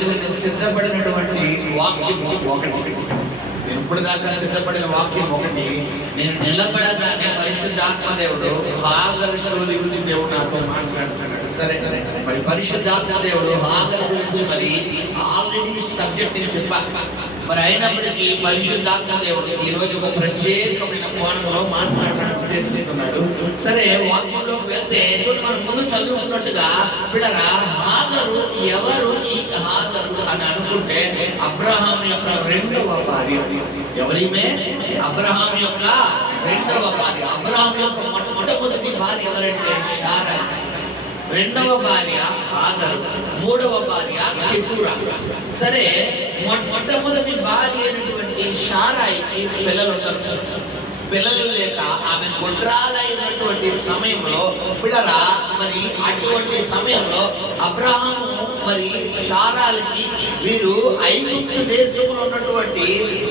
రోజు నేను సిద్ధపడినటువంటి వాక్యం ఒకటి, నేను ఇప్పుడు దాకా సిద్ధపడిన వాక్యం ఒకటి. నేను నిలబడగానే పరిశుద్ధాత్మ దేవుడు హాగరు స్టోరీ గురించి దేవుడు నాతో మాట్లాడుతున్నాడు. సరే, మరి పరిశుద్ధాత్మ దేవుడు హాగరు గురించి మరి ఆల్రెడీ సబ్జెక్ట్ నేను చెప్పాను. మరి అయినప్పటికీ పరిశుద్ధాత్మ దేవుడు ఈ రోజు ఒక ప్రత్యేకమైన కోణంలో మాట్లాడాలని ఉద్దేశిస్తున్నాడు. సరే, వాక్యంలోకి వెళ్తే చూడండి, మనం ముందు చదువుకున్నట్టుగా పిల్లరా, హాగరు ఎవరు? ఈ హాగరు అని అనుకుంటే అబ్రహాం యొక్క రెండవ భార్య. ఎవరిమే? అబ్రహాం యొక్క రెండవ భార్య. అబ్రహాం యొక్క మొట్టమొదటి భార్య ఎవరంటే శారా, రెండవ భార్య హాగరు, మూడవ భార్య కెతూరా. సరే, మొట్టమొదటి భార్య అయినటువంటి శారాయికి పిల్లలు ఉన్నారు. పిల్లలు లేక ఆమె గొడ్రాలైనటువంటి సమయంలో పిల్లరా, మరి అటువంటి సమయంలో అబ్రహాము మరి శారాలకి వీరు ఐగుప్తు దేశంలో ఉన్నటువంటి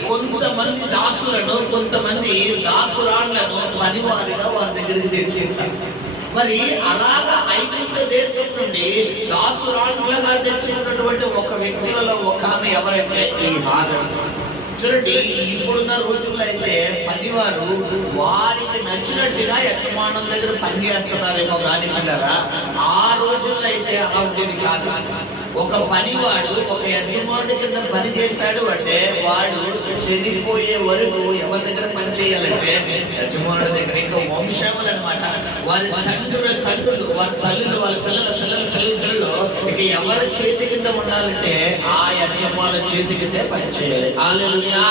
కొంతమంది దాసులను, కొంతమంది దాసురాళ్లను పనివారిగా వారి దగ్గరికి తెచ్చేస్తారు. మరి అలాగా ఐగుప్తు దేశం నుండి దాసురాళ్లుగా తెచ్చినటువంటి ఒక వ్యక్తులలో ఒక ఆమె ఎవరంటే ఈ హాగరు. చూడండి, ఇప్పుడున్న రోజుల్లో అయితే పనివారు వారికి నచ్చినట్టుగా యజమానుల దగ్గర పని చేస్తున్నారేమో కానీ పిల్లరా, ఆ రోజుల్లో అయితే అలా ఉండేది కాదు. ఒక పనివాడు ఒక యజమానుడి కింద పని చేశాడు అంటే వాడు చనిపోయే వరకు ఎవరి దగ్గర పని చేయాలంటే యజమానుడి దగ్గర. ఇంకా వంశములు అనమాట, వారి తండ్రులు, వారి తల్లులు, వాళ్ళ పిల్లలు ఇక ఎవరి చేతి కింద ఉండాలంటే ఆ యజమానుల చేతి కిందే పని చేయాలి. హల్లెలూయా.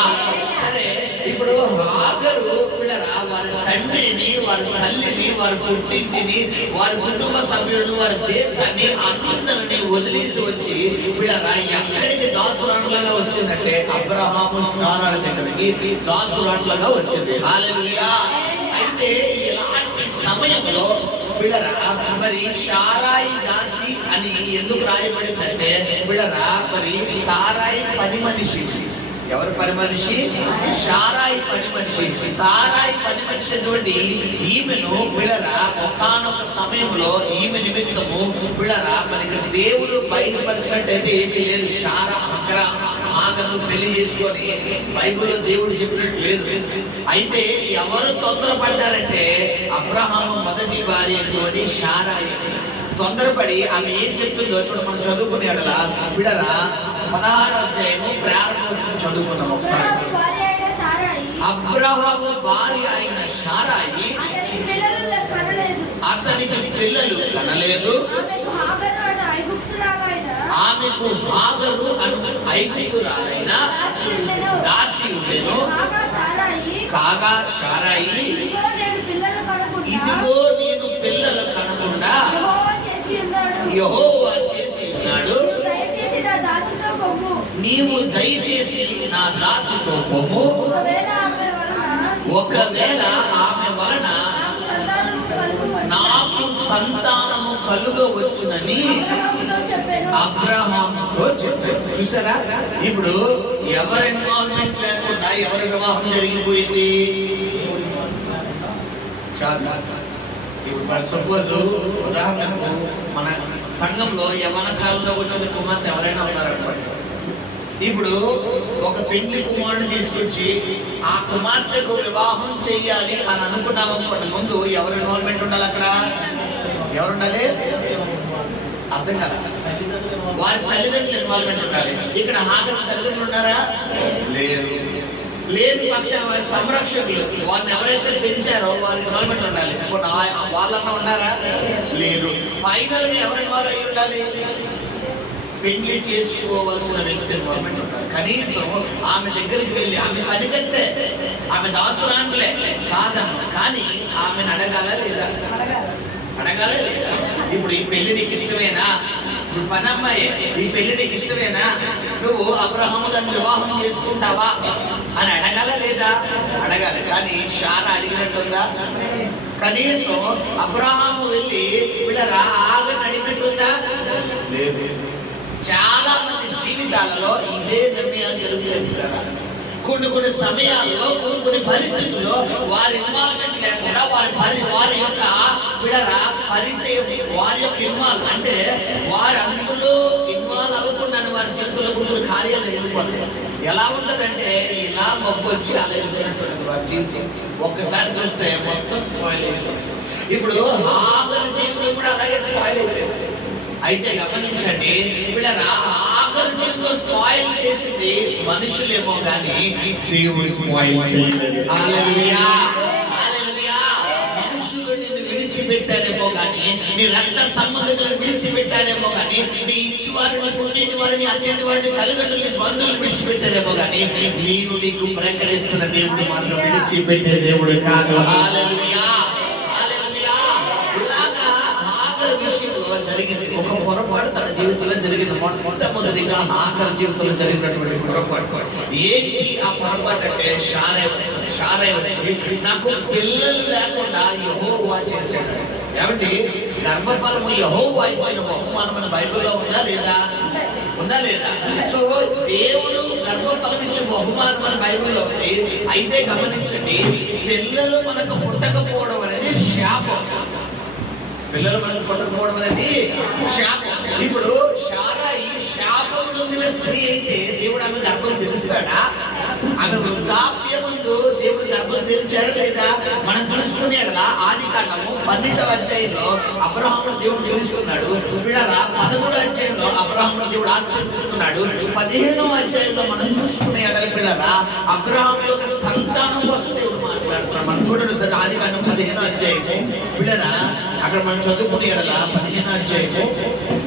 సరే, ఇప్పుడు హాగరు పిల్లరా వారి తండ్రిని, వారి తల్లిని, వారి పుట్టింటిని, వారి కుటుంబ సభ్యులను, వారి దేశాన్ని అందరినీ వదిలేసి వచ్చి పిల్లరా ఎక్కడికి దాసురాట్లుగా వచ్చిందంటే అబ్రహాము శారాల దగ్గరికి దాసురాట్లుగా వచ్చింది. హల్లెలూయా. అయితే ఇలాంటి సమయంలో పిల్లరా మరి శారాయి దాసి అని ఎందుకు రాయబడిందంటే పిల్లరా, మరి సారాయి పని మనిషి. ఎవరు పని మనిషి? శారాయి పని మనిషి. సారాయి పని మనిషి అటువంటి ఈమెను పిల్లరా ఒకానొక సమయంలో ఈమె నిమిత్తము పిల్లరా మనకి దేవుడు బయలుపరిచినట్టయితే ఏమీ లేదు. శారా హాగరును పెళ్లి చేసుకొని బైబిల్లో దేవుడు చెప్పినట్టు లేదు. అయితే ఎవరు తొందరపడ్డారంటే అబ్రహాము మొదటి భార్య అయినటువంటి శారాయి తొందరపడి ఆమె ఏం చెప్తుందో చూడ, మనం చదువుకునేలా పిల్లరా 16వ అధ్యాయము ప్రారంభం చదువుకున్నాం ఒకసారి. అబ్రహాము భార్య అయిన శారాయి అతనికి పిల్లలు కనలేదు. ఆమెకు హాగరు అను ఐగుప్తురాలైన దాసి ఉండెను. కాగా శారాయి, ఇదిగో నేను పిల్లలు కనకుండా యెహోవా చేసి ఉన్నాడు, నీవు దయచేసి నా దాసితో పొమ్ము, ఒకవేళ ఆమె వలన నాకు సంతానము కలుగవచ్చునని అబ్రహాముతో చెప్పాడు. చూసారా, ఇప్పుడు ఎవరి ఇన్వాల్వ్మెంట్ లేకుండా ఎవరి వివాహం జరిగిపోయింది? సపోజ్ ఉదాహరణకు మన సంఘంలో యవ్వన కాలంలో వచ్చిన కుమార్తె ఎవరైనా ఉన్నారనుకోండి. ఇప్పుడు ఒక పెండ్లి కుమారుని తీసుకొచ్చి ఆ కుమార్తెకు వివాహం చెయ్యాలి అని అనుకున్నాం అనుకోండి, ముందు ఎవరు ఇన్వాల్వ్మెంట్ ఉండాలి? అక్కడ ఎవరు ఉండాలి? అర్థం కాదు. వారి తల్లిదండ్రులు ఇన్వాల్వ్మెంట్ ఉండాలి. ఇక్కడ హాగరు తల్లిదండ్రులు ఉన్నారా? లేరు. లేని పక్షాన వారి సంరక్షకులు, వారిని ఎవరైతే పెంచారో వారి ఇన్వాల్వ్మెంట్ ఉండాలి. వాళ్ళన్నా ఉన్నారా? లేరు. ఫైనల్ గా ఎవరి ఇన్వాల్వ్ అయి ఉండాలి? పెళ్లి చేసుకోవాల్సిన వ్యక్తి ఇన్వాల్వ్మెంట్ ఉండాలి. కనీసం ఆమె దగ్గరికి వెళ్ళి, ఆమె పనికంటే ఆమె దాసురాంట్లే కాదన్న, కానీ ఆమెను అడగాల లేదా? అడగాలే లేదా? ఇప్పుడు ఈ పెళ్లి నీకు ఇష్టమేనా? ఇప్పుడు పనమ్మాయి, ఈ పెళ్లి నీకు ఇష్టమేనా? నువ్వు అబ్రహాము గారిని వివాహం చేసుకుంటావా అని అడగాల లేదా? అడగాలి. కానీ శారా అడిగినట్టుందా? కనీసం అబ్రహాము వెళ్ళి వీళ్ళ ఆగని అడిగినట్టుందా? లేదు. చాలా మంది జీవితాలలో ఇదే నిర్ణయాలు జరుగుతాయి. కొన్ని సమయాల్లో కొన్ని పరిస్థితుల్లో వారి ఇన్వాల్వ్మెంట్ లేకుండా వారి యొక్క పరిచయం, వారి యొక్క ఇన్వాల్వ్ అంటే వారు అందులో ఇన్వాల్వ్ అవ్వకుండా వారి జీవితం కూతురు కార్యాలు జరిగిపోతాయి. ఎలా ఉంటదంటే ఇలా మబ్బు వచ్చి అలా వెళ్ళిపోయినటువంటి వారి జీవితం ఒక్కసారి చూస్తే మొత్తం స్పాయిల్ అయిపోయింది. ఇప్పుడు హాగరు జీవితం కూడా అలాగే స్పాయిల్ అయిపోయింది. అయితే గమనించండి, వీళ్ళరా హాగరు జీవితం స్పాయిల్ చేసింది మనుషులేమో కానీ దేవుడు స్పాయిల్ చేయలేదు. హల్లెలూయా, హల్లెలూయా. మనుషులు నిన్ను విడిచిపెట్టారేమో కానీ, నీ రక్త సంబంధికులను విడిచిపెట్టారేమో కానీ, నీ ఇంటి వారిని, పుట్టింటి వారిని, అత్యంటి వారిని, తల్లిదండ్రులని, బంధువులను విడిచిపెట్టారేమో కానీ, నేను నీకు ప్రకటిస్తున్న దేవుడు మాత్రం విడిచిపెట్టే దేవుడు కాదు. హల్లెలూయా, హల్లెలూయా. ఇలాగా హాగరు విషయంలో జరిగింది ఒక పొరపాటు తన జీవితంలో జరిగింది. మొట్టమొదటిగా హాగరు జీవితంలో జరిగినటువంటి పొరపాటు ఏంటి? ఆ పొరపాటు అంటే షారై వచ్చి నాకు పిల్లలు లేకుండా యెహోవా చేశాడు. ఏమండి, గర్భఫలము యెహోవా ఇచ్చిన బహుమానం మన బైబిల్లో ఉందా లేదా? ఉందా లేదా? సో దేవుడు గర్భఫలం ఇచ్చే బహుమానం మన బైబిల్లో ఉంది. అయితే గమనించండి, పిల్లలు మనకు పుట్టకపోవడం అనేది శాపం. పిల్లలు మనకు పుట్టకపోవడం అనేది శాపం. ఇప్పుడు షారాయి శాపం పొందిన స్త్రీ అయితే దేవుడు ఆమె గర్భం తెలుస్తాడా? ఆమె వృద్ధాప్యమందు దేవుడు గర్భం తెరిచాడా లేదా? మనం తెలుసుకునే కదా ఆదికాండము 12వ అధ్యాయంలో అబ్రహామును దేవుడు తెలుసుకున్నాడు. వీళ్ళరా 13వ అధ్యాయంలో అబ్రహామును దేవుడు ఆశీర్వదిస్తున్నాడు. 15వ అధ్యాయంలో మనం చూసుకునే పిల్లరా అబ్రహాము యొక్క సంతానం కోసం దేవుడు మాట్లాడుతున్నాడు. మనం చూడండి సార్, ఆదికాండం 15వ అధ్యాయము వీళ్ళరా అక్కడ మనం చదువుకునే కదా 15వ అధ్యాయము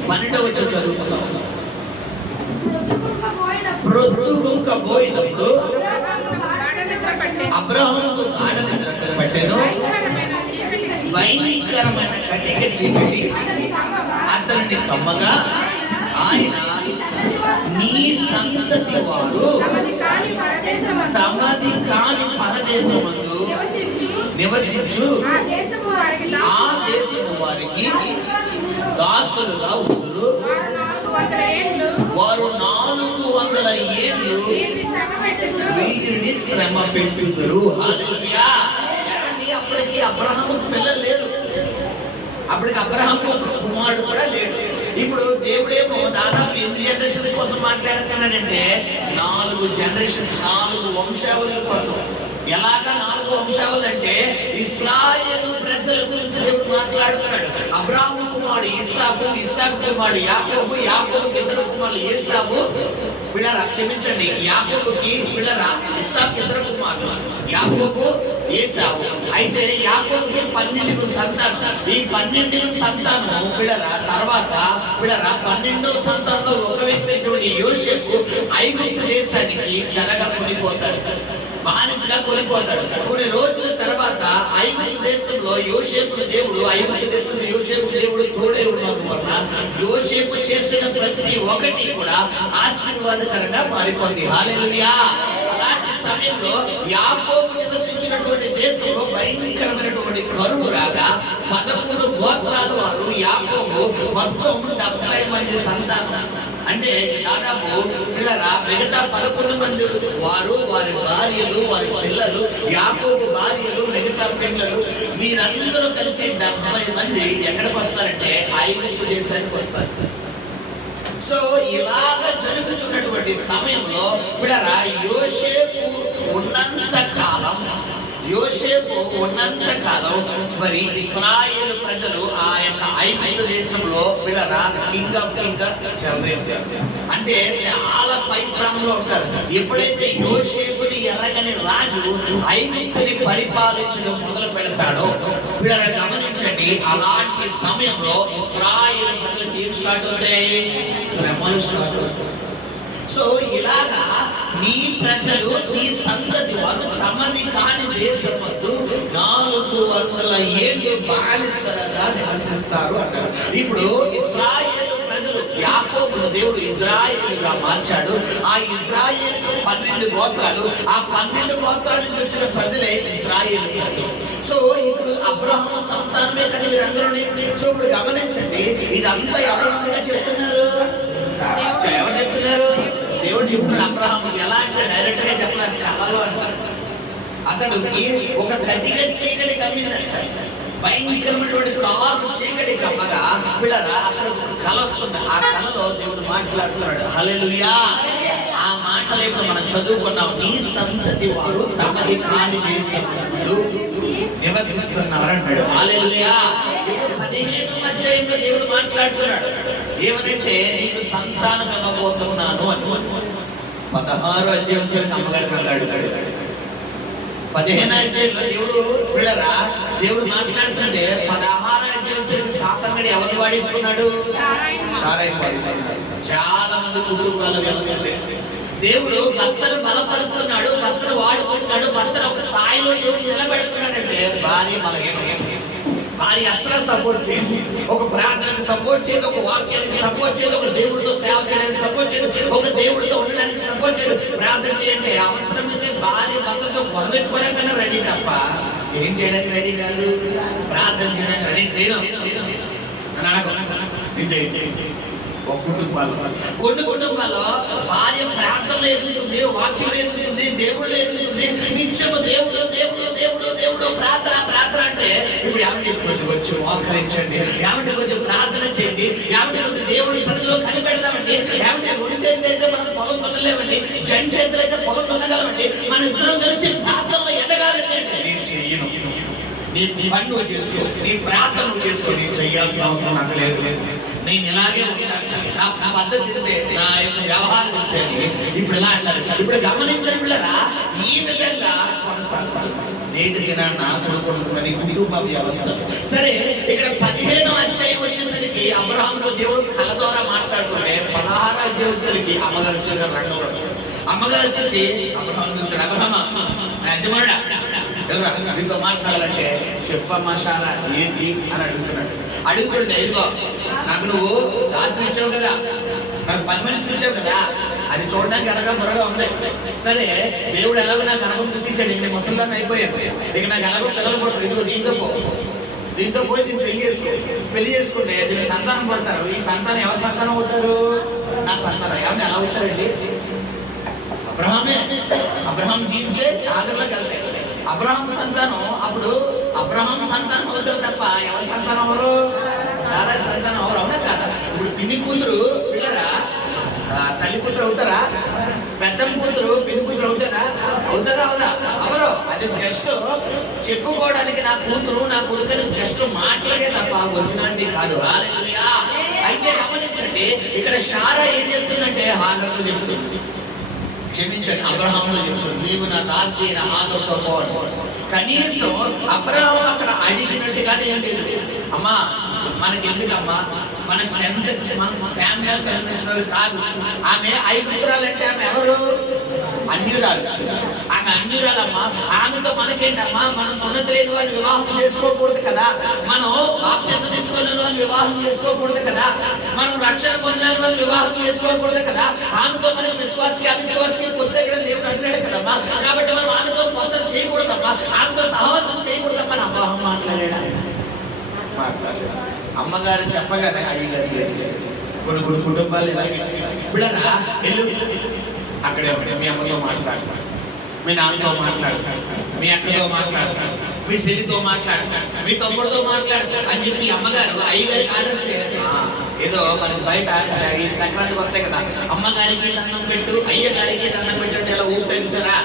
12వ వచ్చి చదువుకున్నాం. ప్రొద్దుగుంకపోయినప్పుడు అబ్రహాముకు గాఢ నిద్ర పట్టెను. భయంకరమైన కటిక చీకటి అతన్ని కమ్మగా ఆయన నీ సంతతి వారు తమది కాని పరదేశమందు నివసించు ఆ దేశము వారికి దాసులుగా ఉందురు. వారు 400 ఏళ్ళు వీరిని శ్రమ పెట్టుదురు. హల్లెలూయా. అప్పటికి అబ్రహాముకు పిల్లలు లేరు. అప్పటికి అబ్రహాము కుమారుడు కూడా లేడు. ఇప్పుడు దేవుడేమో దాదాపు ఎన్ని జనరేషన్స్ కోసం మాట్లాడుతున్నాడంటే 4 జనరేషన్స్, 4 వంశావళుల కోసం. ఎలాగా 4 వంశావళులు అంటే ఇశ్రాయేలు ప్రజల గురించి దేవుడు మాట్లాడుతున్నాడు. అబ్రాహాము కుమారుడు ఇస్సాకు, ఇస్సాకు కుమారుడు యాకోబు, యాకోబుకి 2 కుమారులు ఏసావు. వీళ్ళరా క్షమించండి, యాకోబుకి వీళ్ళరా ఇస్సాకు 2 కుమారులు, యాకోబు ఏసావు. అయితే యాకోబుకి 12 సంతానం. ఈ 12 సంతానం వీళ్ళరా తర్వాత వీళ్ళరా 12వ సంతానంలో ఒక వ్యక్తి యోసేపు ఐగుప్తు దేశానికి చెరగా కొనిపోతాడు, బానిసగా కొనిపోతాడు. కొన్ని రోజుల తర్వాత ఐగుప్తు దేశంలో యోసేపు దేవుడు, ఐగుప్తు దేశంలో యోసేపు దేవుడు తోడై ఉండడం వలన యోసేపు చేసిన ప్రతి ఒక్కటి కూడా ఆశీర్వాదకరంగా మారిపోతుంది. హల్లెలూయా. అలాంటి సమయంలో యాకోబు నివసించినటువంటి దేశంలో భయంకరమైనటువంటి కరువు రాగా 11 గోత్రాల వారు యాకోబు మొత్తం 70 మంది సంతానం. అంటే దాదాపు పిల్లరా మిగతా 11 మంది వారు, వారి భార్యలు, వారి పిల్లలు, యాకోబు భార్యలు, మిగతా పిల్లలు, వీరందరూ కలిసి 70 మంది ఎక్కడికి వస్తారంటే ఐగుప్తు దేశానికి వస్తారు. సో ఇలాగ జరుగుతున్నటువంటి సమయంలో పిల్లరా యోసేపు ఉన్నంత కాలం మరి ఇశ్రాయేలు ప్రజలు ఆ యొక్క ఐగుప్తు దేశంలో పిల్లరా ఇంకా చెలరేగారు. అంటే చాలా పై స్థానంలో ఉంటారు. ఎప్పుడైతే యోసేపుని ఎరగని రాజు ఐగుప్తుని పరిపాలించడం మొదలు పెడతాడో పిల్లరా గమనించండి, అలాంటి సమయంలో ఇశ్రాయేలు ప్రజలకు ఏం స్టార్ట్ అవుతాయి? శ్రమలు స్టార్ట్ అవుతాయి. సో ఇలాగా నీ ప్రజలు, నీ సంతతి వారు తమది కాని దేశమందు 400 ఏళ్ళు బానిసలుగా నివసిస్తారు అన్నారు. ఇప్పుడు ఇశ్రాయేలు ప్రజలు, యాకోబును దేవుడు ఇజ్రాయేలుగా మార్చాడు. ఆ ఇజ్రాయేలుకు 12 గోత్రాలు, ఆ 12 గోత్రాల నుంచి వచ్చిన ప్రజలే ఇజ్రాయేలు ప్రజలు. సో ఇప్పుడు అబ్రహాము సంతానమే కదా వీరందరూ. సో ఇప్పుడు గమనించండి, ఇదంతా ఎవరి ముందుగా చెప్తున్నారు? ఎవరు చెప్తున్నారు? దేవుడు చెప్తున్నాడు అబ్రహాము. ఎలా అంటే డైరెక్ట్ గా చెప్పలేదు, కళలో అంటారు. అతడికి ఒక కటిక చీకటి కమ్మిందంట. భయంకరమైనటువంటి కారు చీకటి కమ్మగా పిల్లరా అతను ఒక కళ వస్తుంది. ఆ కళలో దేవుడు మాట్లాడుతున్నాడు. హల్లెలూయా. ఆ మాటలు ఇప్పుడు మనం చదువుకున్నాం. నీ సంతతి వారు తమది కాని దేశంలో నివసిస్తున్నారు అన్నాడు. హల్లెలూయా. 15వ అధ్యాయంలో దేవుడు మాట్లాడుతున్నాడు. ఏమనంటే నీకు సంతానం ఇవ్వబోతున్నాను అని. 16వ అధ్యాయంలో అమ్మగారికి అన్నాడు. 15వ అధ్యాయంలో దేవుడు పిల్లరా దేవుడు మాట్లాడుతుంటే 16వ అధ్యాయంలో సాతానుడు ఎవరిని వాడేసుకున్నాడు? సారాయి వాడేసుకున్నాడు. చాలా మంది కుటుంబాలు వెళ్తుంది. దేవుడు భర్తను బలపరుస్తున్నాడు, భర్తను వాడుకుంటున్నాడు, భర్తను ఒక స్థాయిలో దేవుడు నిలబెడుతున్నాడంటే భార్య బలహీనం. భార్య అసలు సపోర్ట్ చేయదు. ఒక ప్రార్థనకు సపోర్ట్ చేయదు, ఒక వాక్యానికి సపోర్ట్ చేయదు, ఒక దేవుడితో సేవ చేయడానికి సపోర్ట్ చేయదు, ఒక దేవుడితో ఉండడానికి సపోర్ట్ చేయదు. ప్రార్థన చేయండి అవసరమైతే భార్య భర్తతో గొడవెట్టుకోవడానికైనా రెడీ తప్ప ఏం చేయడానికి రెడీ కాదు. ప్రార్థన చేయడానికి రెడీ చేయడం కొన్ని కుటుంబాల్లో భార్య ప్రార్థనలో ఎదుగుతుంది, వాక్యంలో ఎదుగుతుంది, దేవుళ్ళు ఎదుగుతుంది. నిత్యము దేవుడు దేవుడు దేవుడు దేవుడు ప్రార్థన ప్రార్థన అంటే ఇప్పుడు ఏమంటే కొద్ది వచ్చి మోకరించండి, ఏమంటే కొంచెం ప్రార్థన చేయండి, ఏమంటే కొద్ది దేవుడి సన్నిధిలో కనిపెడదామండి, ఏమంటే ఒంటెంతైతే మనం పొలం దున్నలేమండి, జంట ఎద్దులైతే పొలం దున్నగలమండి. మన ఇద్దరం కలిసి ప్రార్థనలో ఎదగాలంటే నేను చెయ్యను. నీ పని నువ్వు చేసుకో, నీ ప్రార్థన నువ్వు చేసుకో, నేను చెయ్యాల్సిన అవసరం నాకు లేదు. నేను ఇలాగే ఉంటాను, నా పద్ధతి నా యొక్క వ్యవహారం ఉంటేని ఇప్పుడు ఎలా అంటారు. ఇప్పుడు గమనించండి పిల్లరా, ఈ విధంగా కొనసాగుతారు. నేటి దినాన్న కొనుక్కుంటున్నది కుటుంబ వ్యవస్థ. సరే ఇక్కడ 15వ అధ్యాయం వచ్చేసరికి అబ్రహాముతో దేవుడు కళ ద్వారా మాట్లాడుతుంటే 16వ అధ్యాయం వచ్చేసరికి అమ్మగారు వచ్చేసారు రంగంలో. అమ్మగారు వచ్చేసి అబ్రహాం చూస్తాడు, అబ్రహమా యజమానుడా నీతో మాట్లాడాలంటే చెప్పమ్మా సారా ఏంటి అని అడుగుతున్నాడు. అడుగుతుంటే ఇదిగో నాకు నువ్వు ఆస్తి ఇచ్చావు కదా, నాకు 10 మనుషులు ఇచ్చావు కదా, అది చూడడానికి ఎనగా బుర్రగా ఉంది. సరే దేవుడు ఎలాగో నాకు అనుభవం చూసేసాడు, ఇక నేను ముసలిదాన్ని అయిపోయాను, ఇక నాకు ఎలాగో పిల్లలు పడతారు. ఇదిగో దీంతో పోయి దీన్ని పెళ్లి చేసుకుంటే దీనికి సంతానం పడతారు. ఈ సంతానం ఎవరి సంతానం అవుతారు? నా సంతానం. ఏమంటే ఎలా అవుతారండి? అబ్రహాం జీన్సే ఆదరణలోకి వెళ్తాయి. అబ్రహాం సంతానం అప్పుడు అబ్రహాం సంతానం అవుతారు తప్ప ఎవరి సంతానం ఎవరు? సారా సంతానం ఎవరు? అవునా కదా? ఇప్పుడు పిన్ని కూతురు పిల్లరా తల్లి కూతురు అవుతారా? పెద్దమ్మ కూతురు పిన్ని కూతురు అవుతారా? అవుతారా? అవుదా? ఎవరు? అది జస్ట్ చెప్పుకోవడానికి నా కూతురు నా కొడుకుని జస్ట్ మాట్లాడే తప్ప వచ్చినది కాదు. హల్లెలూయా. అయితే గమనించండి, ఇక్కడ శారా ఏం చెప్తుందంటే హాగరుతో చెప్తుంది, క్షమించండి అబ్రహాంతో చెప్తుంది, నీవు నా దాసి అయిన హాగరుతో పో. కనీసం అబ్రహాం అక్కడ అడిగినట్టుగానే ఏం లేదు. అమ్మా మనకి ఎందుకమ్మా, మన స్ట్రెంత్ మన ఫ్యామిలీ స్ట్రెంత్ కాదు. ఆమె ఐగుప్తురాలంటే ఆమె ఎవరు? అన్యురాలు. ఆమె అన్యురాలమ్మా. ఆమెతో మనకేంటమ్మా, మనం సున్నతి లేని వారిని వివాహం చేసుకోకూడదు కదా, మనం బాప్తిసం తీసుకోలేని వారిని వివాహం చేసుకోకూడదు కదా, మనం రక్షణ పొందిన వారిని వివాహం చేసుకోకూడదు కదా. ఆమెతో మనం విశ్వాసకి అవిశ్వాసకి కొత్త దేవుడు అంటున్నాడు కదమ్మా. కాబట్టి మనం ఆమెతో మొత్తం చేయకూడదమ్మా, ఆమెతో సహవాసం చేయకూడదమ్మా అని అబ్రహాం మాట్లాడాడు. అమ్మగారు చెప్పగానే అయ్యగారు కొన్ని కుటుంబాలు ఇలాగే పిల్లరా వెళ్ళు, అక్కడే మీ అమ్మతో మాట్లాడు, మీ నాన్నతో మాట్లాడు, మీ అక్కతో మాట్లాడు, మీ చెల్లితో మాట్లాడు, మీ తమ్ముడితో మాట్లాడు అని చెప్పి అమ్మగారు అయ్యగారికి ఆడితే ఏదో మనకి బయట ఈ సంక్రాంతికి వస్తాయి కదా, అమ్మగారికి దండం పెట్టు అయ్యగారికి దండం పెట్టు అంటే ఎలా ఊపు తెలుసారా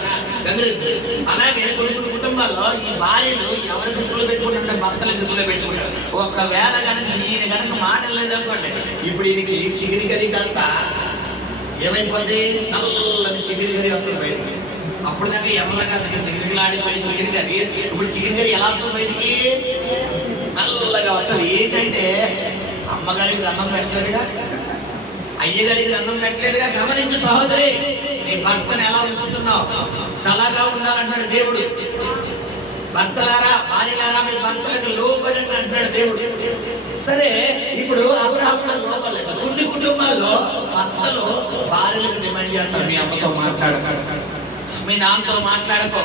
గంగరెద్దు. అలాగే కొన్ని కుటుంబాల్లో ఈ భార్యలు ఎవరి గ్రిప్పులో పెట్టుకుంటుంటే భర్తల గ్రిప్పులో పెట్టుకుంటారు. ఒకవేళ కనుక ఈయన కనుక మాటలేదు అనుకోండి, ఇప్పుడు ఈయనకి చిగిరి గరి కంతా ఏమైపోద్ది, నల్లని చిగిరి గరి వస్తుంది బయటికి. అప్పుడు దాకా ఎర్రగా దిగిలాడిపోయి చిగిరి గరి, ఇప్పుడు చిగిరి గరి ఎలా వస్తుంది బయటికి? నల్లగా వస్తుంది. ఏంటంటే అమ్మగారికి దండం పెట్టలేదుగా, అయ్యగారికి దండం పెట్టలేదుగా. గమనించు సహోదరి, నీ భర్తను ఎలా ఉంచుతున్నావు? తలగా ఉండాలంటాడు దేవుడు. భర్తలారా భార్యలారా మీ భర్తలకు లోబడి అంటున్నాడు దేవుడు. సరే ఇప్పుడు అబ్రహాము లోపలేదు. కొన్ని కుటుంబాల్లో భర్తలు భార్యలకు డిమాండ్ చేస్తారు, మీ అమ్మతో మాట్లాడక, మీ నాన్నతో మాట్లాడకో,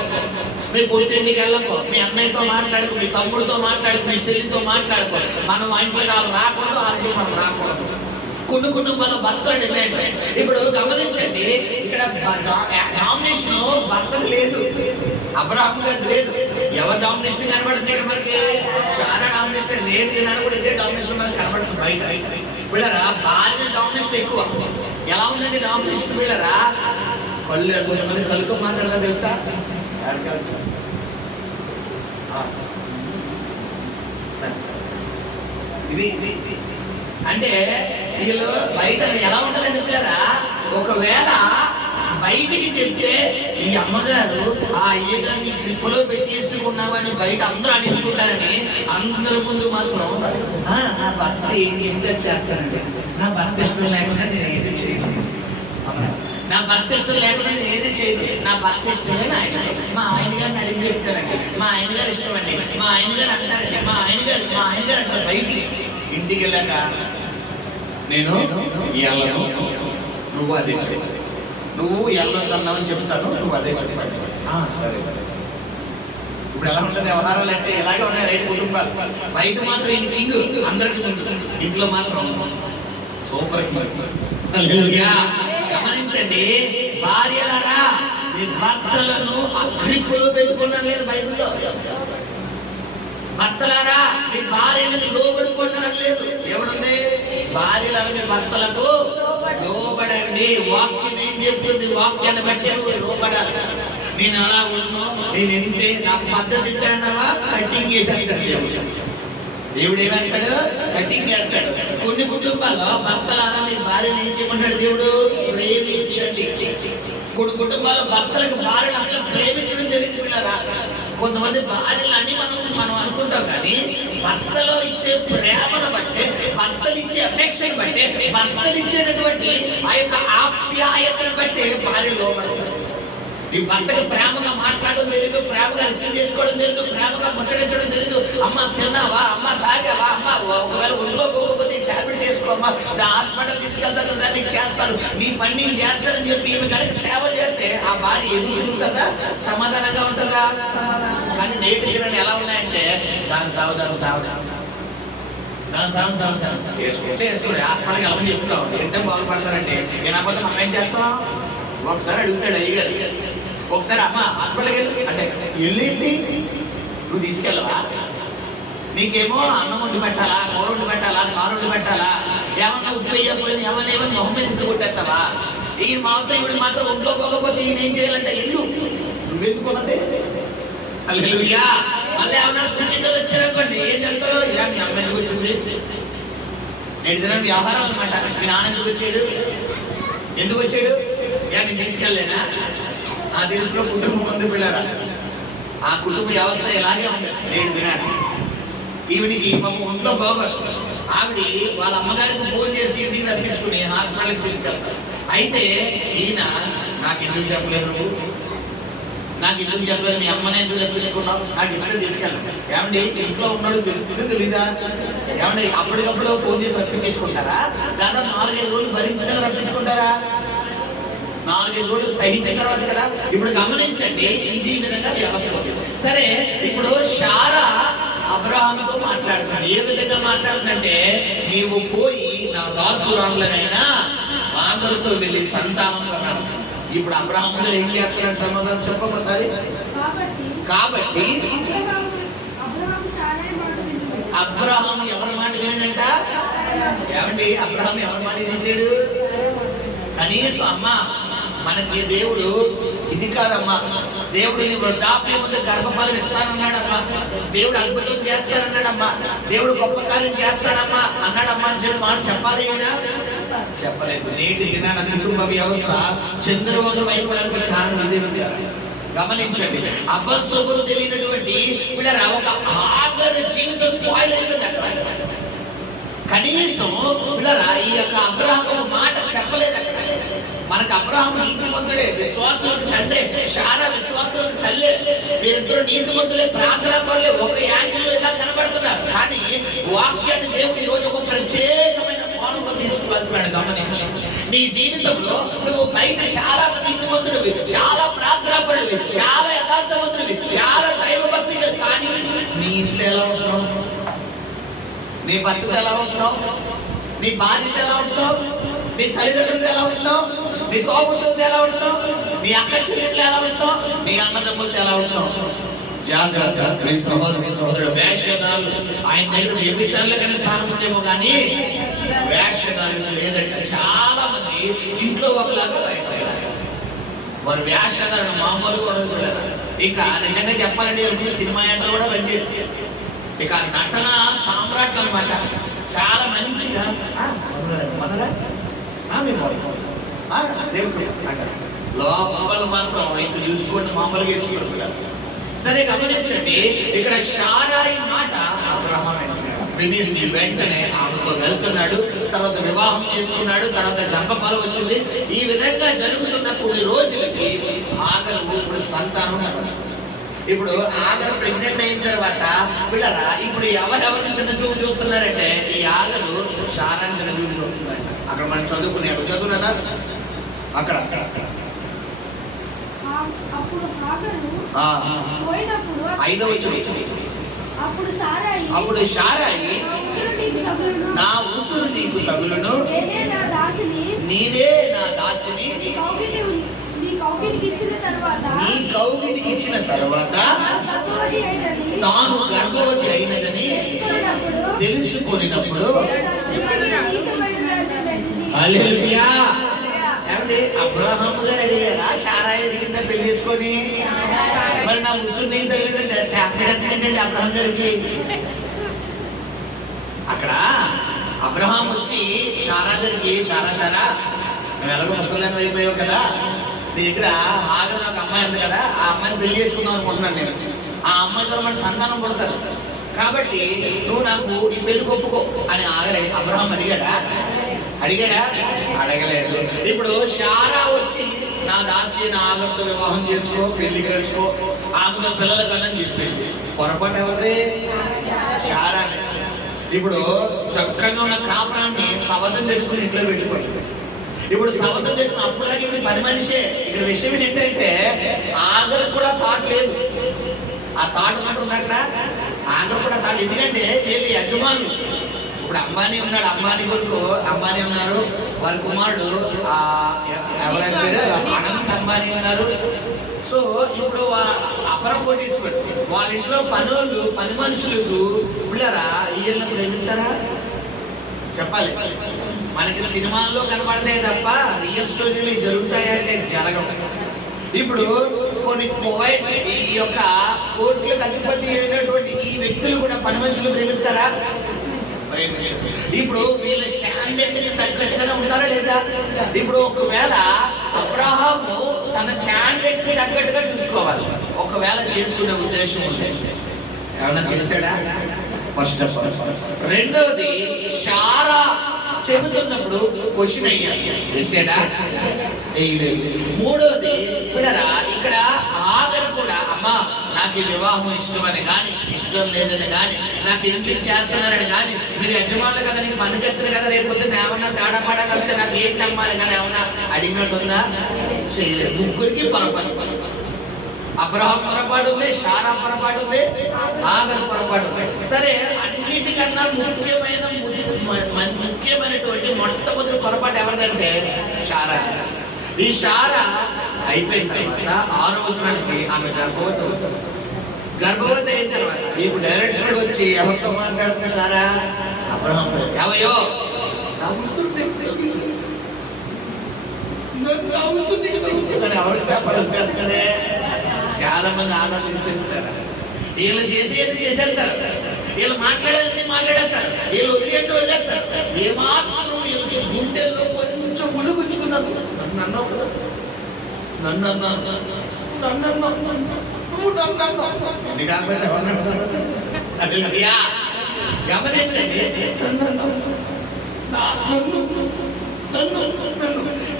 మీ పుట్టింటికి వెళ్ళకో, మీ అన్నయ్యతో మాట్లాడుకో, మీ తమ్ముడితో మాట్లాడుకో, మీ చెల్లితో మాట్లాడుకో, మనం ఆ ఇంట్లో వాళ్ళు రాకూడదు, వాళ్ళకి మనం రాకూడదు. కొన్ని కుటుంబాల్లో భర్తలు డిమాండ్. ఇప్పుడు గమనించండి, ఇక్కడ డామినేషన్ భర్తకు లేదు, అబ్రహాం గారు లేదు. ఎవరు డామినేషన్ కనబడుతుంది ఇక్కడ మనకి? చాలా డామినేషన్. నేటి దినాన్ని కూడా ఇదే డామినేషన్ మనకు కనబడుతుంది బయట. వీళ్ళరా భార్య డామినేషన్ ఎక్కువ. ఎలా ఉందండి డామినేషన్? వీళ్ళరా కళ్ళు కొంతమంది కలుతో మాట్లాడదా తెలుసా? ఇది అంటే వీళ్ళు బయట ఎలా ఉంటుందండి పిల్లరా? ఒకవేళ బయటికి చెప్తే ఈ అమ్మగారు ఆ అయ్యగారిని గ్రిప్పులో పెట్టేసి ఉన్నామని బయట అందరూ అనేసుకుంటారని, అందరి ముందు మాత్రం నా భర్త ఎంత చేస్తానండి, నా భర్త ఇష్టం లేకుండా నేను ఏది చేయను, నా భర్త ఇష్టం లేకుండా నేను ఏది చేయను, నా భర్త ఇష్టమే నా ఇష్టం. మా ఆయన గారిని అడిగి చెప్తానండి, మా ఆయన గారు ఇష్టం అండి, మా ఆయన గారు అంటారండి, మా ఆయన గారు అంటారు. బయటికి ఇంటికి వెళ్ళాక నేను ఎల్లను, నువ్వు అదే చెప్పు, నువ్వు ఎల్లొద్దన్నావని చెప్తాను, నువ్వు అదే చెప్పండి. సరే. ఇప్పుడు ఎలా ఉంటుంది వ్యవహారాలు అంటే? ఎలాగే ఉన్నాయి రైతు కుటుంబాలు. బయట మాత్రం ఇది కింగ్, అందరికి ముందు. ఇంట్లో మాత్రం సూపర్ కింగ్. గమనించండి భార్యలారా, మీ భర్తలను అగ్రిప్పులో పెట్టుకున్నాను లేదు బైబిల్లో. భర్తలారా, మీ భార్యలను లోబడుకుంటానని లేదు. ఏమనుంది? భార్యలారా మీ భర్తలకు లోబడండి. వాక్యం ఏం చెప్తుంది? వాక్యాన్ని బట్టి నువ్వు లోబడాలి. నేను అలా ఉన్నాను, నేను ఎంతే, నా పద్ధతి ఇస్తానవా కట్టింగ్ చేశాను. దేవుడు ఏమంటాడు? కట్టింగ్ చేస్తాడు. కొన్ని కుటుంబాల్లో భర్తలారా మీ భార్యను ఏం చేయమన్నాడు దేవుడు? ప్రేమించండి. కొన్ని కుటుంబాల్లో భర్తలకు భార్యను అసలు ప్రేమించడం తెలియదు పిల్లరా. కొంతమంది భార్యలు అని మనం అనుకుంటాం, కానీ భర్తలో ఇచ్చే ప్రేమను బట్టి, భర్తలు ఇచ్చే అఫెక్షన్ బట్టి, భర్తలు ఇచ్చేటటువంటి ఆ యొక్క ఆప్యాయతను బట్టి భార్య లోపడతారు. ఈ భర్తకు ప్రేమగా మాట్లాడడం తెలీదు, ప్రేమగా రిసీవ్ చేసుకోవడం తెలీదు, ప్రేమగా ముచ్చడించడం తెలీదు. అమ్మ తిన్నావా, అమ్మ తాగావా, అమ్మ ఒకవేళ ఒంట్లో పోకపోతే టాబ్లెట్ వేసుకోమ్మా, హాస్పిటల్ తీసుకెళ్తాను, దాన్ని చేస్తాను, నీ పని నేను చేస్తానని చెప్పి ఈమె కనుక సేవ చేస్తే ఆ భార్య ఎదురు తిరుగుతుందా? సమాధానంగా ఉంటుందా? కానీ నేటి దినాలు ఎలా ఉన్నాయంటే దాని సాగుతాను వేసుకుంటే హాస్పిటల్కి వెళ్ళమని చెప్తాం. ఏంటో బాగుపడతారంటే ఏనాపోతే మనం ఏం చేస్తాం? ఒకసారి అడుగుతాడు అయ్యగారు, ఒకసారి అమ్మ హాస్పిటల్కి వెళ్ళి అంటే వెళ్ళింటి నువ్వు తీసుకెళ్ళవా? నీకేమో అన్నం వండి పెట్టాలా, కూర వండి పెట్టాలా, సారు వండి పెట్టాలా, ఏమన్నా ఉప్పు వేయకపోయినా ఏమన్నా మొహమ్మద్ ఇస్తూ కొట్టేస్తావా? ఈ మాత్రం ఇవి మాత్రం ఒంట్లో పోకపోతే ఈయన ఏం చేయాలంటే ఇల్లు నువ్వెందుకున్నది. హల్లెలూయా. మళ్ళీ ఏమన్నా పుట్టిందో వచ్చారనుకోండి ఏం చెప్తారో, ఇలా మీ అమ్మ ఎందుకు వచ్చింది? నేటి దినం వ్యవహారం అనమాట. మీ నాన్న ఎందుకు వచ్చాడు? నేను తీసుకెళ్ళలేనా? ఆ తెలుసులో కుటుంబం ఉంది పిల్లరా. ఆ కుటుంబ వ్యవస్థ ఇలాగే ఉంది నేడు దినాన్ని. ఈవిడికి పాపం ఒంట్లో బాగోదు. ఆవిడ వాళ్ళ అమ్మగారికి ఫోన్ చేసి ఇంటికి రప్పించుకుని హాస్పిటల్కి తీసుకెళ్తారు. అయితే ఈయన నాకు ఎందుకు చెప్పలేదు, మీ అమ్మని ఎందుకు రప్పించుకున్నావు, నాకు ఇంట్లో తీసుకెళ్ళాను. ఏమండి ఇంట్లో ఉన్నాడు తెలీదా? ఏమండి అప్పటికప్పుడు ఫోన్ చేసి రప్పించుకుంటారా? దాదాపు 4-5 రోజులు భరించగా రప్పించుకుంటారా? 4-5 రోజులు సహించిన తర్వాత కదా. ఇప్పుడు గమనించండి, ఇది విధంగా వ్యవస్థ. సరే, ఇప్పుడు శారా అబ్రహాముతో మాట్లాడుతుంది. ఏ విధంగా మాట్లాడుతుందంటే, నీవు పోయి నా దాసురాములనైనా హాగరుతో వెళ్ళి సంతానం కన్నాను. ఇప్పుడు అబ్రహాము గారు ఏం చేస్తున్నారు? సమాధానం చెప్పొకసారి. కాబట్టి అబ్రహాము ఎవరి మాట వినంట? ఏమండి అబ్రహాము ఎవరి మాట తీసాడు? కనీసం అమ్మ మనకి దేవుడు ఇది కాదమ్మా, దేవుడు నీ వృద్ధాప్యం ముందు గర్భఫలం ఇస్తానన్నాడమ్మా, దేవుడు అద్భుతం చేస్తానన్నాడమ్మా, దేవుడు గొప్ప కార్యం చేస్తాడమ్మా అన్నాడమ్మా అని చెప్పి మాట చెప్పాలి చెప్పలేదు. నేటి దినాన కుటుంబ వ్యవస్థ చంద్రవంతుల వైపు కారణం ఇదే ఉంది. గమనించండి, అబద్ధం తెలియనటువంటి వీళ్ళ ఒక ఆఖరి జీవితం స్పాయిల్ అయిపోయింది అక్కడ. కనీసం వీళ్ళ ఈ యొక్క అబ్రహాము మాట చెప్పలేదు అక్కడ. మనకు అబ్రహాము నీతిమంతుడే, విశ్వాసులకు తండ్రి, శారా విశ్వాసులకు తల్లి, వీరిద్దరు నీతిమంతులే, ప్రార్థన పరులే, ఒక యాంగిల్లో ఇలా కనబడుతున్నారు. కానీ వాక్యాన్ని దేవుడు ఈ రోజు ఒక ప్రత్యేకమైన కోణంలో తీసుకువెళ్తున్నాడు. గమనించి నీ జీవితంలో నువ్వు బయట చాలా నీతిమంతుడివి, చాలా ప్రార్థన పరుడివి, చాలా యథార్థవంతుడివి, చాలా దైవభక్తి, కానీ నీ ఇంట్లో ఎలా ఉంటున్నావు? నీ భర్తతో ఎలా ఉంటున్నావు? నీ భార్యతో ఎలా ఉంటున్నావు? నీ తల్లిదండ్రులతో ఎలా ఉంటున్నావు? నీ తోబుట్టులతో ఎలా ఉంటున్నావు? నీ అక్క చెల్లెళ్ళు ఎలా ఉంటావు, నీ అన్నదమ్ములతో ఎలా ఉంటావు? జాగ్రత్త సహోదరుడు. వేషధారులు ఆయన దగ్గర వ్యభిచారులకనే స్థానం ఉందేమో కానీ వేషధారులు లేదంటే. చాలా మంది ఇంట్లో ఒకలాగా వారు వేషధారణ మామూలుగా కూడా. ఇక నిజంగా చెప్పాలంటే సినిమా యాక్టర్లు కూడా పనిచేది. ఇక నటన సామ్రాట్లు అనమాట. చాలా మంచిగా లోపల మాత్రం ఇంక చూసుకోండి, మామూలుగా వేసుకోవడం. సరే గమనించండి, ఇక్కడ షారాయి మాట అబ్రహాం వినేసి వెంటనే ఆమెతో వెళ్తున్నాడు. తర్వాత వివాహం చేసుకున్నాడు. తర్వాత గర్భఫలం వచ్చింది. ఈ విధంగా జరుగుతున్న కొన్ని రోజులకి ఆగరు ఇప్పుడు సంతానం. ఇప్పుడు ఆగరు ప్రెగ్నెంట్ అయిన తర్వాత పిల్లరా ఇప్పుడు ఎవరెవరిని చిన్న చూపు చూస్తున్నారంటే ఈ ఆగరు షారాన్ని చిన్న చూపు చూస్తున్నారంట. అక్కడ మనం చదువుకున్నాడు, చదువునా అక్కడ ఐదో అప్పుడు షారాయి నా ఉసురు నీకు తగులును, నేనే నా దాసిని నీ కౌగిటికి ఇచ్చిన తర్వాత తాను గర్భవతి అయినదని తెలుసుకొనినప్పుడు హల్లెలూయా. అబ్రహాము గారు అడిగారా షారాయి అడిగిందా పెళ్లి చేసుకొని? మరి నా ఉసురు నీకు తగిలిందంటే ఏంటంటే అబ్రహాం గారికి అక్కడ అబ్రహాం వచ్చి షారా గారికి షారా నువ్వు ఎలాగో ముసలిదాన్ని అయిపోయావు కదా, నీ దగ్గర హాగర్ నాకు అమ్మాయి ఉంది కదా, ఆ అమ్మాయిని పెళ్లి చేసుకుందాం అనుకుంటున్నాను నేను. ఆ అమ్మాయి ద్వారా మన సంతానం పుడతారు కాబట్టి నువ్వు నాకు ఈ పెళ్లి ఒప్పుకో అని అబ్రహాం అడిగాడా? అడగలేదు. ఇప్పుడు షారా వచ్చి నా దాసి నా ఆగర్తో వివాహం చేసుకో, పెళ్లి చేసుకో, ఆమెతో పిల్లల కన్నా చెప్పింది. పొరపాటు ఎవరిది? షారా. ఇప్పుడు చక్కగా ఉన్న కాపురాన్ని సవతం తెచ్చుకుని ఇంట్లో పెట్టుకోండి. ఇప్పుడు సవతం తెచ్చుకుని అప్పుడు దాకా ఇప్పుడు పని మనిషే. ఇక్కడ విషయం ఏంటంటే ఆగరు కూడా థాట్ లేదు. ఆ థాట్ మాట ఉంది అక్కడ. ఆగరు కూడా థాట్. ఎందుకంటే వీళ్ళు యజమానులు. ఇప్పుడు అంబానీ ఉన్నాడు, అంబానీ కొడుకు అంబానీ ఉన్నారు, వారి కుమారుడు ఎవరైనా పేరు అనంత్ అంబానీ ఉన్నారు. సో ఇప్పుడు అపర కోటీశ్వరు వాళ్ళ ఇంట్లో పనులు పని మనుషులకు పిల్లరా వీళ్ళకు ఎదుగుతారా? చెప్పాలి. మనకి సినిమాల్లో కనపడతాయి తప్ప రియల్ స్టోరీలు జరుగుతాయంటే జరగవు. ఇప్పుడు కొన్ని ఈ యొక్క కోర్టులకు అధిపతి అయినటువంటి ఈ వ్యక్తులు కూడా పని మనుషులు ప్రేమిస్తారా? ఇప్పుడు వీళ్ళ స్టాండర్డ్ తగ్గట్టుగానే ఉంటారా లేదా? ఇప్పుడు ఒకవేళ అబ్రహాము తన స్టాండర్డ్ కి తగ్గట్టుగా చూసుకోవాలి. ఒకవేళ చేసుకునే ఉద్దేశం ఉంటే ఏమన్నా చేశాడా? First of all. రెండవది షారా చెబుతున్నప్పుడు క్వశ్చన్ అయ్యాడా? మూడవది ఇక్కడ ఆగరు కూడా అమ్మా నాకు ఈ వివాహం ఇష్టమని కానీ ఇష్టం లేదని కానీ నాకు ఇంటికి చేస్తున్నారని కానీ మీరు యజమానులు కదా నీకు పనికెత్తారు కదా లేకపోతే ఏమన్నా తేడా పడగలిగితే నాకు ఏంటి అమ్మాలి కానీ ఏమన్నా అడిగినట్టుందా? చేయలేదు. ముగ్గురికి పొరపాటు. అబ్రహాం పొరపాటు ఉంది, షారా పొరపాటు ఉంది, ఆగరు పొరపాటు ఉంది. సరే అన్నిటికన్నా ముఖ్యమైనటువంటి మొట్టమొదటి పొరపాటు ఎవరిదంటే షారా. ఈ షారా అయిపోయిన తర్వాత 6వ వచనానికి ఆమె గర్భవతి అవుతుంది. గర్భవతి అయిన తర్వాత ఇప్పుడు డైరెక్టర్ వచ్చి ఎవరితో మాట్లాడుతుంది సారా? అబ్రహాం. ఎవయో ఎవరికి చెప్పాలంటే చాలా మంది ఆనందించారు. వీళ్ళు చేసేది చేసేస్తారు, వీళ్ళు మాట్లాడాలని మాట్లాడేస్తారు, వీళ్ళు వదిలేంటి వదిలేస్తారు. ఏమాత్రం వీళ్ళకి గుండెల్లో కొంచెం ములుగుచ్చుకున్నారు. నన్ను అన్నావు కదా, నన్ను అన్నాను, నన్ను అన్నావు, నువ్వు నన్ను అన్నావు. ఎన్ని కాకపోతే ఎవరన్నా గమనించండి.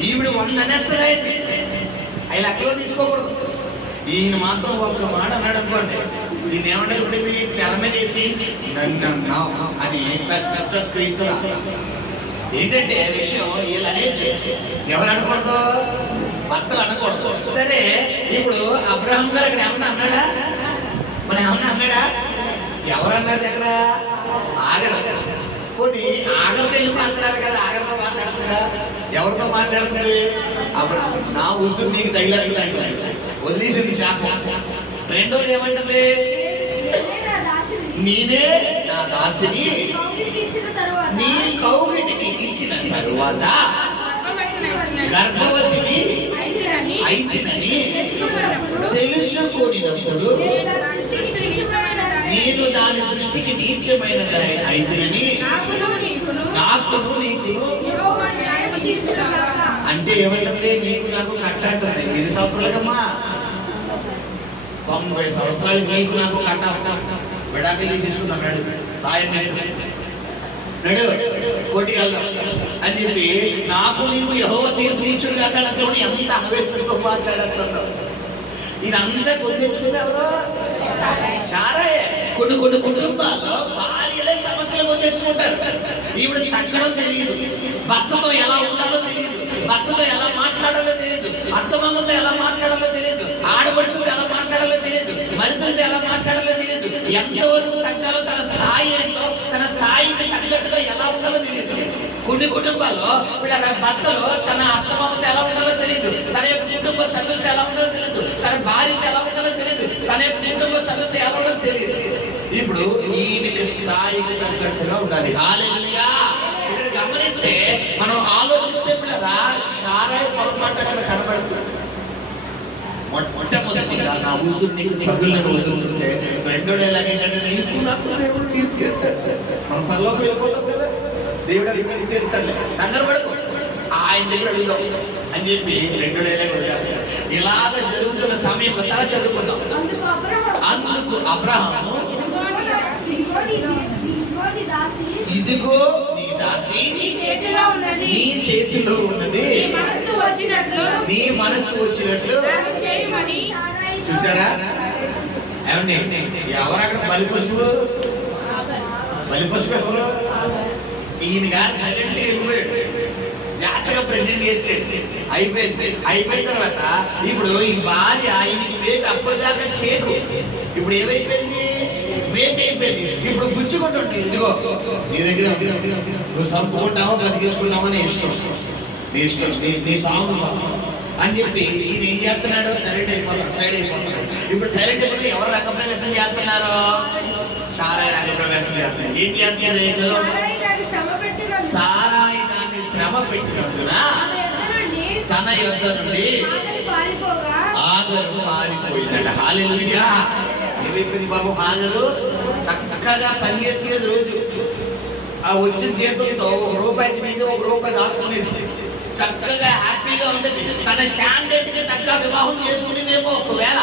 ఈవిడ 100 అనేస్తారైంది. అవి లెక్కలో తీసుకోకూడదు. ఈయన మాత్రం ఒక్క మాట అన్నాడు అనుకోండి, దీన్ని ఏమంటే ఇప్పుడు మీ తెర మీద వేసి అని పెద్ద స్క్రీన్తో ఏంటంటే విషయం వీళ్ళు అనేది ఎవరు అనకూడదు, భర్తలు అనకూడదు. సరే ఇప్పుడు అబ్రహాం గారు అక్కడ ఏమన్నా అన్నాడా? మనం ఏమన్నా అన్నాడా? ఎవరన్నారు ఎక్కడ? ఆగరు. పోనీ ఆగరితో వెళ్ళి మాట్లాడాలి కదా, ఆగరితో మాట్లాడుతుందా? ఎవరితో మాట్లాడుతుంది? నా ఉసురు నీకు తగిలేదు వదిలేసింది శాపం. రెండోది ఏమంటుంది? నేనే నా దాసిని నీ కౌగిటికి ఇచ్చిన తరువాత గర్భవతిని అయితేనని తెలుసుకొనినప్పుడు నేను దాని దృష్టికి నీచమైన అయితేనని నాకును నీకును. అంటే ఏమంటుంది? నీకు నాకు కట్టాంటుంది. 10 సంవత్సరాలకమ్మా, 90 సంవత్సరాలు నీకు నాకు కట్ట విడాకులు తీసుకున్నాడు. నడు కోటికి వెళ్దాం అని చెప్పి నాకు నీకు యెహోవా తీర్పు ఇచ్చుడు కాక ఎంత ఆవేశంతో మాట్లాడుతుందో. ఇదంతా గుర్తించుకుంది ఎవరు? సారాయే. కొన్ని కుటుంబాల్లో భార్యలే సమస్యలు గుర్తించుకుంటారు. ఈవిడ తగ్గడం తెలియదు, భర్తతో ఎలా ఉండాలో తెలియదు, భర్తతో ఎలా మాట్లాడాలో తెలియదు, అత్తమామతో ఎలా మాట్లాడాలో తెలియదు, ఆడబడులతో ఎలా మాట్లాడాలో తెలియదు, మరితలతో ఎలా మాట్లాడాలో తెలియదు, ఎంతవరకు తగ్గాలో తన స్థాయి ఏంటో, తన స్థాయికి తగ్గట్టుగా ఎలా ఉండాలో తెలియదు. కొన్ని కుటుంబాల్లో వీళ్ళ భర్తలో తన అత్తమామతో ఎలా ఉండాలో తెలియదు, తన యొక్క కుటుంబ సభ్యులతో ఎలా ఉండాలో తెలియదు, తన భార్యతో ఎలా ఉండాలో తెలియదు, తన యొక్క కుటుంబ సభ్యులతో ఎలా ఉండాలో తెలియదు. ఇప్పుడు ఈయనకి స్థాయికి తగ్గట్టుగా ఉండాలి. హల్లెలూయా. ఇక్కడ గమనిస్తే మనం ఆలోచిస్తే పిల్లరా శారాయి పొరపాటు అక్కడ కనబడుతుంది. మొట్టమొదటిగా నా ఉసురు నీకు తగులను వదులుతుంటే, రెండోది ఎలాగేంటంటే నీకు నాకు దేవుడు తీర్పు తీర్తాడు. మనం పరలోకి వెళ్ళిపోతాం కదా, దేవుడు తీర్పు తీర్తాడు. కంగారు పడకు, ఆయన దగ్గర అడుగుదాం అని చెప్పి రెండోది ఎలాగ ఇలాగ జరుగుతున్న సమయంలో తన చదువుకుందాం. అందుకు అబ్రహాము ఇదిగో నీ దాసి నీ చేతిలో ఉన్నది, నీ మనసు వచ్చినట్లు. చూసారా ఏమండి? ఎవరు అక్కడ బలి పశువు? బలి పశువు ఎవరు? ఈయన గారు సైలెంట్ వెళ్ళిపోయాడు, జాగ్రత్తగా ప్రెగ్నెంట్ చేసాడు. అయిపోయిన తర్వాత ఇప్పుడు ఈ భార్య ఆయనకి మేక అప్పటిదాకా కేకు, ఇప్పుడు ఏమైపోయింది? మేక అయిపోయింది. ఇప్పుడు గుచ్చుకుంటుంటే ఇదిగో నీ దగ్గర నువ్వు సంపుకుంటావో బతికించుకున్నావో నీ ఇష్టం, నీ ఇష్టం, నీ సాగు అని చెప్పి ఈయన ఏం చేస్తున్నాడు? సైడ్ అయిపోతున్నాడు. ఇప్పుడు సైలెంట్ అయిపోతే ఎవరు రంగప్రవేశం చేస్తున్నారు? సారాయి రంగప్రవేశం చేస్తున్నారు. ఏం చేస్తున్నారు? సారాయి దాన్ని శ్రమ పెట్టినందున తన యొద్ద నుండి ఆగరు పారిపోయిందట. హల్లెలూయా. ఏమైపోయింది బాబు? ఆగరు చక్కగా పనిచేసుకునేది. రోజు ఆ వచ్చిన జీతంతో ₹1 మీద ₹1 దాచుకునేది. చక్కగా హ్యాపీగా ఉండేది. తన స్టాండర్డ్ కి తగ్గ వివాహం చేసుకునేదేమో ఒకవేళ.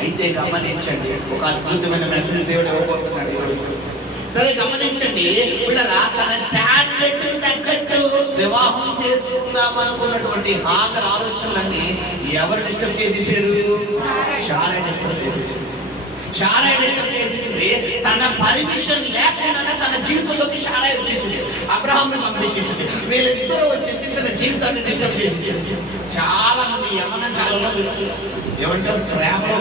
అయితే గమనించండి, ఒక అద్భుతమైన మెసేజ్ దేవుడు ఇవ్వబోతున్నాడు ఈరోజు. సరే గమనించండి పిల్లరా, తన స్టాండర్డ్ కి తగ్గట్టు వివాహం చేసుకుందామనుకున్నటువంటి ఆఖరి ఆలోచనలన్నీ ఎవరు డిస్టర్బ్ చేసేసారు? శారాయి డిస్టర్బ్ చేసేసారు. శారాయి డిస్టర్బ్ చేసేసింది. తన పర్మిషన్ లేకుండా తన జీవితంలోకి శారాయి వచ్చేసింది, అబ్రహాంని పంపించేసింది. వీళ్ళిద్దరూ వచ్చేసి తన జీవితాన్ని డిస్టర్బ్ చేసేసారు. చాలా మంది యవ్వన కాలంలో ఏమంటారు? ప్రేమలో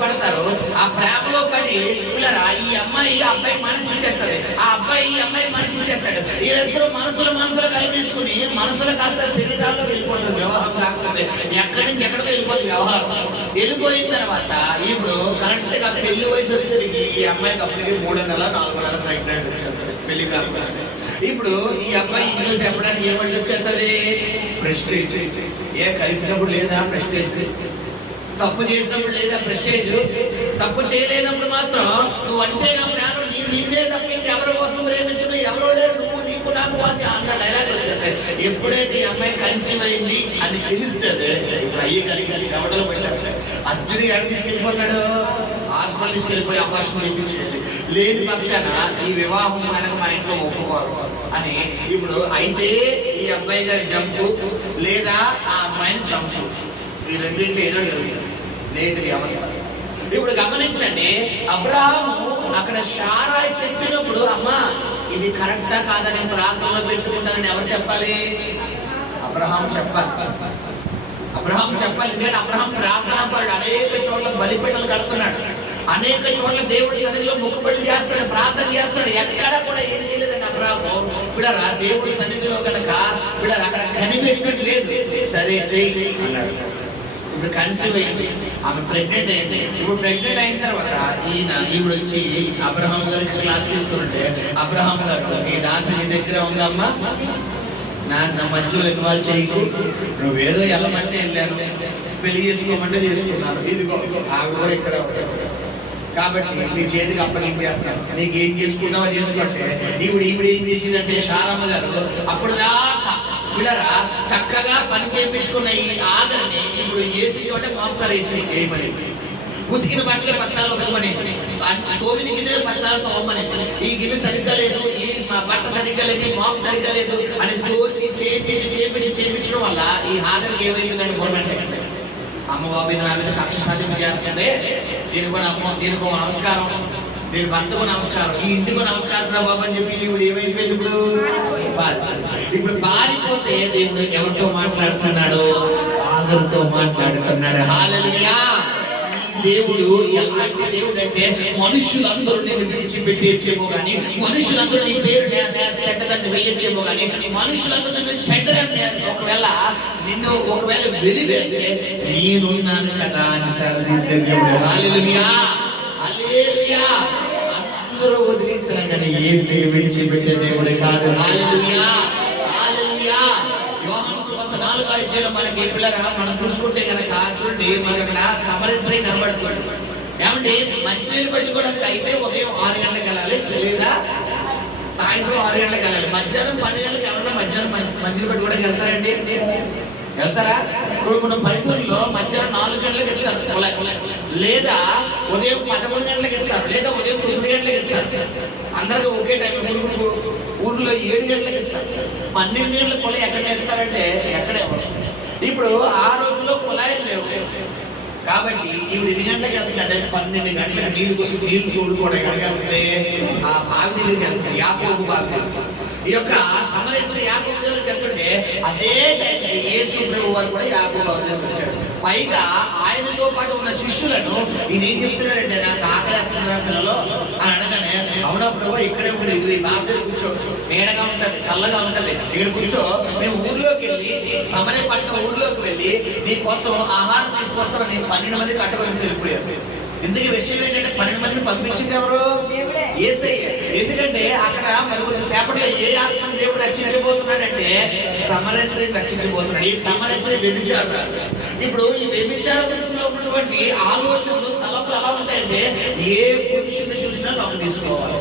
పడతారు. ఆ ప్రేమలో పడి పిల్లరా ఈ అమ్మాయి ఆ అబ్బాయి మనసు ఇచ్చేస్తుంది, ఆ అబ్బాయి ఈ అమ్మాయి మనసు ఇచ్చేస్తాడు. వీళ్ళిద్దరూ మనసులు కలిపేసుకుని మనసులు కాస్త శరీరాల్లో వెళ్ళిపోతుంది. వ్యవహారం కాకపోతే ఎక్కడి నుంచి ఎక్కడికి వెళ్ళిపోతుంది వ్యవహారం. వెళ్ళిపోయిన తర్వాత ఇప్పుడు కరెక్ట్ గా పెళ్లి వయసు వచ్చేసరికి ఈ అమ్మాయికి అప్పటికి 3 నెలలు 4 నెలలు ప్రెగ్నెంట్ వచ్చేస్తుంది పెళ్లి కాకపోతే. ఇప్పుడు ఈ అబ్బాయి ఇంట్లో చెప్పడానికి ఏమంటే వచ్చేస్తుంది? ప్రెస్టేజ్. ఏ కలిసినప్పుడు లేదా ప్రెస్టేజ్, తప్పు చేసినప్పుడు లేదా ప్రెస్టేజ్, తప్పు చేయలేనప్పుడు మాత్రం నువ్వు అంటే నా ప్రాణం నీదే తప్పించి ఎవరి కోసం ప్రేమించడం ఎవరో లేరు, నువ్వు నీకు నాకు అని అన్న డైలాగ్ వచ్చేస్తాయి. ఎప్పుడైతే ఈ అమ్మాయి కన్సీవ్ అయింది అని తెలుస్తుంది, ఇప్పుడు అయ్యి కలిగి చెమటలో పెట్టారు. అర్జునుడు ఎక్కడ తీసుకెళ్ళిపోతాడు? హాస్పిటల్ తీసుకెళ్ళిపోయి అపార్షన్ చేయించుకోండి. లేని పక్షాన ఈ వివాహం కనుక మా ఇంట్లో ఒప్పుకోరు అని ఇప్పుడు అయితే ఈ అబ్బాయి గారి జంపు లేదా ఆ అమ్మాయిని చంపు, ఈ రెండింటిలో ఏదో జరుగుతుంది నేటి వ్యవస్థ. ఇప్పుడు గమనించండి, అబ్రహాము అక్కడ శారాయి చెప్పినప్పుడు అమ్మా ఇది కరెక్టా కాదా నేను ప్రాంతంలో పెట్టుకుంటానని ఎవరు చెప్పాలి? అబ్రహాం చెప్పాలి. ఎందుకంటే అబ్రహాం ప్రార్థనా పరుడు. అనేక చోట్ల బలిపీఠాలు కడుతున్నాడు, అనేక చోట్ల దేవుడి సన్నిధిలో మొక్కుబడులు చేస్తాడు, ప్రార్థన చేస్తాడు. ఎక్కడ కూడా ఏం చేయలేదండి అబ్రహాము. బిడ్డరా దేవుడి సన్నిధిలో కనుక బిడ్డరా అక్కడ కనిపెట్టినట్టు లేదు. సరే చెయ్యి అన్నాడు. ఇప్పుడు కన్సీవ్ అయింది, ఆమె ప్రెగ్నెంట్ అయింది. ఇప్పుడు ప్రెగ్నెంట్ అయిన తర్వాత ఈవిడ వచ్చి అబ్రహాం గారికి క్లాస్ తీసుకుంటే, అబ్రహాం గారు నీ దాసి నీ దగ్గర ఉందమ్మా, నా మధ్యలో ఇన్వాల్వ్ చేయకు, నువ్వేదో వెళ్ళమంటే వెళ్ళాను, పెళ్లి చేసుకోమంటే చేసుకున్నాను, ఇదిగో ఆవిడ కూడా ఇక్కడ ఉంటాడు కాబట్టి నీ చేతికి అప్పగించేస్తున్నాను, నీకు ఏం చేసుకుంటావో చేసుకుంటే. ఈవిడ ఏం చేసిందంటే శారమ్మ గారు అప్పుడు దాకా వీళ్ళరా చక్కగా పని చేయించుకున్న ఈ ఆదరని ఇప్పుడు ఏసీ చోట మాంకర్ వేసి చేయమని, ఉతికిన బట్టలే పసాలు ఒకమని, తోమిన గిన్నె పసాలు తోమని, ఈ గిన్నె సరిగ్గా లేదు, ఈ బట్ట సరిగ్గా లేదు, ఈ మాకు సరిగ్గా లేదు అని తోసి చేయించడం వల్ల ఈ ఆదరికి ఏమైందంటే గవర్నమెంట్ అమ్మ బాబు ఇది నా మీద కక్ష సాధింపు చేస్తుంటే దీనికి నమస్కారం, దీని భర్తకు నమస్కారం, ఈ ఇంటికి నమస్కారం రా బాబు అని చెప్పి ఇప్పుడు ఏమైపోయింది, ఇప్పుడు పారిపోతే దేవుడు ఎవరితో మాట్లాడుతున్నాడు, ఆదరితో మాట్లాడుతున్నాడు. హల్లెలూయా. దేవుడు ఎలాంటి దేవుడు అంటే మనుషులందరూ నేను విడిచిపెట్టేచ్చేమో కానీ, మనుషులందరూ నీ పేరు చెడ్డదాన్ని వెళ్ళొచ్చేమో కానీ, మనుషులందరూ నిన్ను చెడ్డదాన్ని నిన్ను ఒకవేళ వెలివేస్తే నేనున్నాను కదా అని సరిదీసే దేవుడు. హల్లెలూయా, హల్లెలూయా. అందరూ వదిలేసినా కానీ యేసే విడిచిపెట్టే దేవుడే కాదు. హల్లెలూయా, హల్లెలూయా. యోహాను సువార్త 4:5 మనకి పిల్లరా మనం చూసుకుంటే కనుక చూడండి, మనకి ఇక్కడ సమరయ స్త్రీ కనబడుతుంది. ఏమంటే మంచినీళ్ళు పెట్టుకోవడానికి అయితే ఉదయం 6 గంటలకు వెళ్ళాలి, లేదా సాయంత్రం 6 గంటలకు వెళ్ళాలి. మధ్యాహ్నం 12 గంటలకు ఎవరైనా మధ్యాహ్నం మంచినీళ్ళు పెట్టుకోవడానికి వెళ్తారండి? వెళ్తారా? ఇప్పుడు మనం పల్లెటూరులో మధ్యాహ్నం 4 గంటలకు వెళ్తారు, లేదా ఉదయం 11 గంటలకు వెళ్తారు, లేదా ఉదయం 9 గంటలకు వెళ్తారు. అందరికీ ఒకే టైం. ఊర్లో 7 గంటలకు వెళ్తారు, 12 గంటలకు కూడా ఎక్కడ వెళ్తారంటే ఎక్కడే. ఇప్పుడు ఆ రోజుల్లో కుళాయిలు లేవు కాబట్టి ఈవిడ 8 గంటలకు వెళ్తుందంటే 12 గంటలకు నీళ్లు తోడుకోవడం ఎక్కడికెళ్తే ఆ బావి దగ్గరికి వెళ్తుంది, యాకోబు బావి దగ్గర. ఈ యొక్క సమరయ స్త్రీ యాకోబు దగ్గరికి వెళ్తుంటే అదే టైంకి యేసు ప్రభువు వారు కూడా యాకోబు బావి దగ్గరికి వచ్చాడు. పైగా ఆయనతో పాటు ఉన్న శిష్యులను ఈయన ఏం చెప్తున్నాడంటే, నాకు ఆకలి వేస్తుందిరా పిల్లలు అని అనగానే, అవునా ప్రభు ఇక్కడే ఉండేది, ఈ బావి దగ్గర కూర్చో, నీడగా ఉంటుంది, చల్లగా ఉంటుంది, ఇక్కడ కూర్చో, మేము ఊర్లోకి వెళ్ళి సమరయ పట్టణం ఊర్లోకి వెళ్ళి నీ కోసం ఆహారం తీసుకొస్తామని 12 మంది కట్టుకొని వెళ్ళిపోయారు. ఇందుకు విషయం ఏంటంటే 12 మందిని పంపించింది ఎవరు? యేసయ్య. ఎందుకంటే అక్కడ మరి కొద్ది సేపట్లో ఏ ఆత్మను దేవుడు రక్షించబోతున్నాడంటే సమరయ స్త్రీని రక్షించబోతున్నాడు. ఈ సమరయ స్త్రీ వ్యభిచారం. ఇప్పుడు ఈ వ్యభిచార వృత్తిలో ఉన్నటువంటి ఆలోచనలు తలపులు ఎలా ఉంటాయంటే, ఏ పురుషుని చూసినా తప్పు తీసుకోవాలి,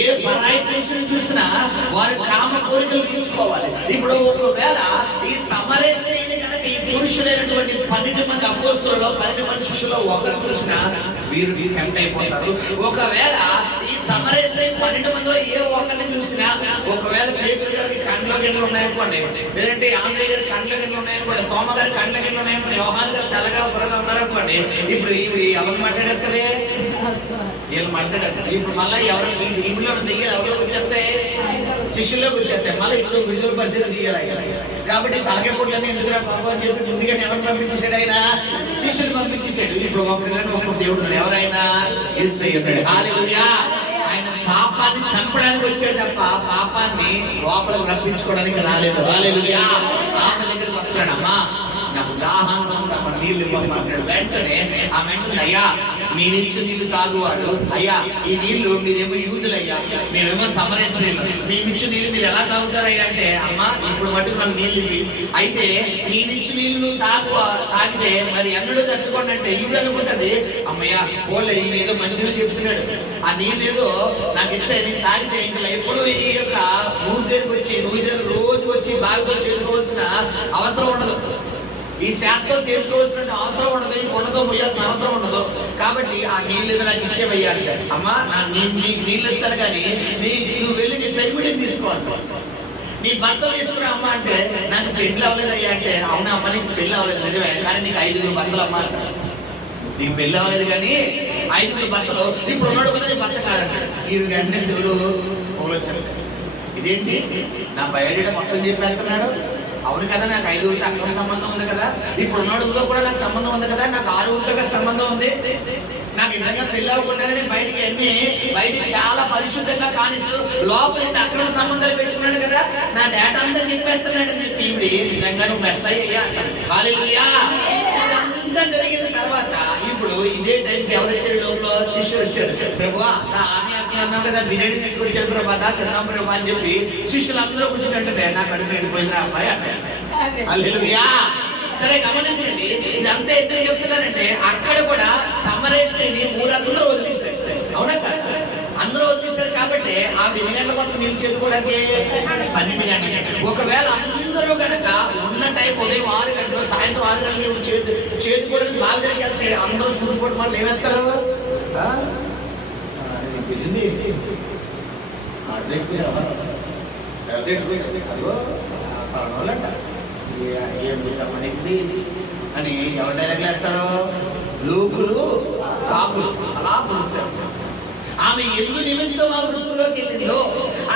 ఏ పరాయి పురుషుని చూసినా వారి కామ కోరికలు తీర్చుకోవాలి. ఇప్పుడు ఒకవేళ ఈ సమరయ స్త్రీని కనుక ఈ పురుషులైనటువంటి 12 మంది అపోస్తలుల్లో 12 మంది శిష్యుల్లో ఒకరు చూసినా వీరు టెంప్ట్ అయిపోతారు. ఒకవేళ ఈ సమరయ స్త్రీ 12 మందిలో ఏ ఒక్కరిని చూసినా, ఒకవేళ పేతురు గారికి కండ్లో గిన్నెలు ఉన్నాయనుకోండి, లేదంటే ఆంధ్రయ్య గారి కండ్ల గిన్నెలు ఉన్నాయనుకోండి, తోమ గారి కండ్ల గిన్నెలు ఉన్నాయనుకోండి, యోహాను గారు తెల్లగా బుర్రగా ఉన్నారనుకోండి, ఇప్పుడు ఇవి ఎవరు మాట్లాడేది, వీళ్ళు మాట్లాడారు. ఇప్పుడు మళ్ళీ ఎవరు ఇంట్లో దిగారు, ఎవరికి వచ్చేస్తాయి, శిష్యుల్లోకి వచ్చేస్తాయి. మళ్ళీ ఇప్పుడు విడుదల పరిస్థితి తీయాలి కాబట్టి తలకే పొట్లన్నీ ఎందుకురా బాబు అని చెప్పి ముందుగానే ఎవరు పంపించేసాడు, ఆయన శిష్యులు పంపించేసాడు. ఇప్పుడు ఒక్కగానే ఒక్క దేవుడు ఎవరైనా యేసయ్య. హల్లెలూయా. ఆయన పాపాన్ని చంపడానికి వచ్చాడు తప్ప పాపాన్ని లోపలికి రప్పించుకోవడానికి రాలేదు. హల్లెలూయా. ఆమె దగ్గరికి వస్తాడమ్మా, నాకు దాహంగా ఉందమ్మా, నీళ్ళు ఇవ్వమంటాడు. వెంటనే ఆ వెంటనే, అయ్యా మీ నుంచి నీళ్ళు తాగువాడు, అయ్యా ఈ నీళ్లు మీరేమో యూదులయ్యా, మీరేమో సమరయ స్త్రీలు, మీ నుంచి నీళ్ళు మీరు ఎలా తాగుతారయ్యా అంటే, అమ్మా ఇప్పుడు మటుకు నాకు నీళ్ళు ఇవి, అయితే మీ నుంచి నీళ్ళు తాగితే మరి ఎన్నడూ తట్టుకోండి అంటే ఈవిడ అనుకుంటది, అమ్మయ్యా పోలే ఈయన ఏదో మంచిగా చెప్తున్నాడు, ఆ నీళ్ళు ఏదో నాకు ఇస్తే నేను తాగితే ఇంకా ఎప్పుడు ఈ యొక్క ఊరి దగ్గరికి వచ్చి నువ్వు దగ్గర రోజు వచ్చి బావితో చేరుకోవాల్సిన అవసరం ఉండదు, ఈ శాంతో తీర్చుకోవాల్సిన అవసరం ఉండదు, ఈ కొండతో పోయాల్సిన అవసరం ఉండదు, కాబట్టి ఆ నీళ్ళు ఏదో నాకు ఇచ్చేవయ్యా అంటే, అమ్మా నీకు నీళ్ళు ఇస్తాను కానీ నువ్వు వెళ్ళి నీ పెన్మిడిని తీసుకోవాలి, నీ భర్త తీసుకురా అమ్మ అంటే, నాకు పెళ్లి అవ్వలేదయ్యా అంటే, అవునా అమ్మ నీకు పెళ్లి అవ్వలేదు నిజమే, కానీ నీకు 5 భర్తలు అమ్మ అంటాడు. నీకు పెళ్లి అవ్వలేదు కానీ 5 భర్తలు, ఇప్పుడు ఉన్నాడు కదా నీ భర్త కాదంటాడు. ఈ వెంటనే శివుడు పొగలొచ్చాడు, ఇదేంటి నా బయట మొత్తం చెప్పేస్తున్నాడు, అవును కదా, నాకు 5 అక్రమ సంబంధం ఉంది కదా, ఇప్పుడు ఉన్నోడుతో కూడా నాకు సంబంధం ఉంది కదా, నాకు 6 సంబంధం ఉంది, నాకు నిజంగా పెళ్ళి అవ్వకుండానే బయటికి చాలా పరిశుద్ధంగా కానిస్తూ లోపల అక్రమ సంబంధాలు పెట్టుకున్నాడు కదా, నా డేటా అంతా నింపేస్తున్నాడు అని చెప్పి ఈవిడి నిజంగా నువ్వు మెస్ అయ్యా. హల్లెలూయా. ఇదంతా జరిగిన తర్వాత ఇప్పుడు ఇదే టైంకి ఎవరు వచ్చారు? లోపల శిష్యులు వచ్చారు. ప్రభువా నా ఆకలి అన్నావు కదా, బిర్యానీ తీసుకొచ్చారు ప్రభా, తిన్నాం ప్రభా అని చెప్పి శిష్యులు అందరూ కూర్చుంటే నా కడుపు ఎండిపోయిందిరా అబ్బాయి అన్నాడు. హల్లెలూయా. సరే గమనించండి, ఇదంతా ఎందుకు చెప్తున్నానంటే అక్కడ కూడా సమరయ స్త్రీని ఊరందరూ వదిలేస్తారు. అవునా కదా? అందరూ వదిలేస్తారు కాబట్టి ఆవిడ 8 గంటల వరకు నీళ్ళు చేదుకోవడానికి 12 గంటలకి. ఒకవేళ అందరూ కనుక ఉన్న టైం ఉదయం 6 గంటలు సాయంత్రం 6 గంటలకి చేదుకోవడానికి బాగా దగ్గరికి వెళ్తే అందరూ సుడుకోవడం వాళ్ళు ఏమేస్తారు? ఏమిటి అని ఎవరి డైలాగ్ వేస్తారు? లోకులు కాకులు అలా పుడుతారు. ఆమె ఎందు నిమిత్తం ఆ వృత్తిలోకి వెళ్ళిందో,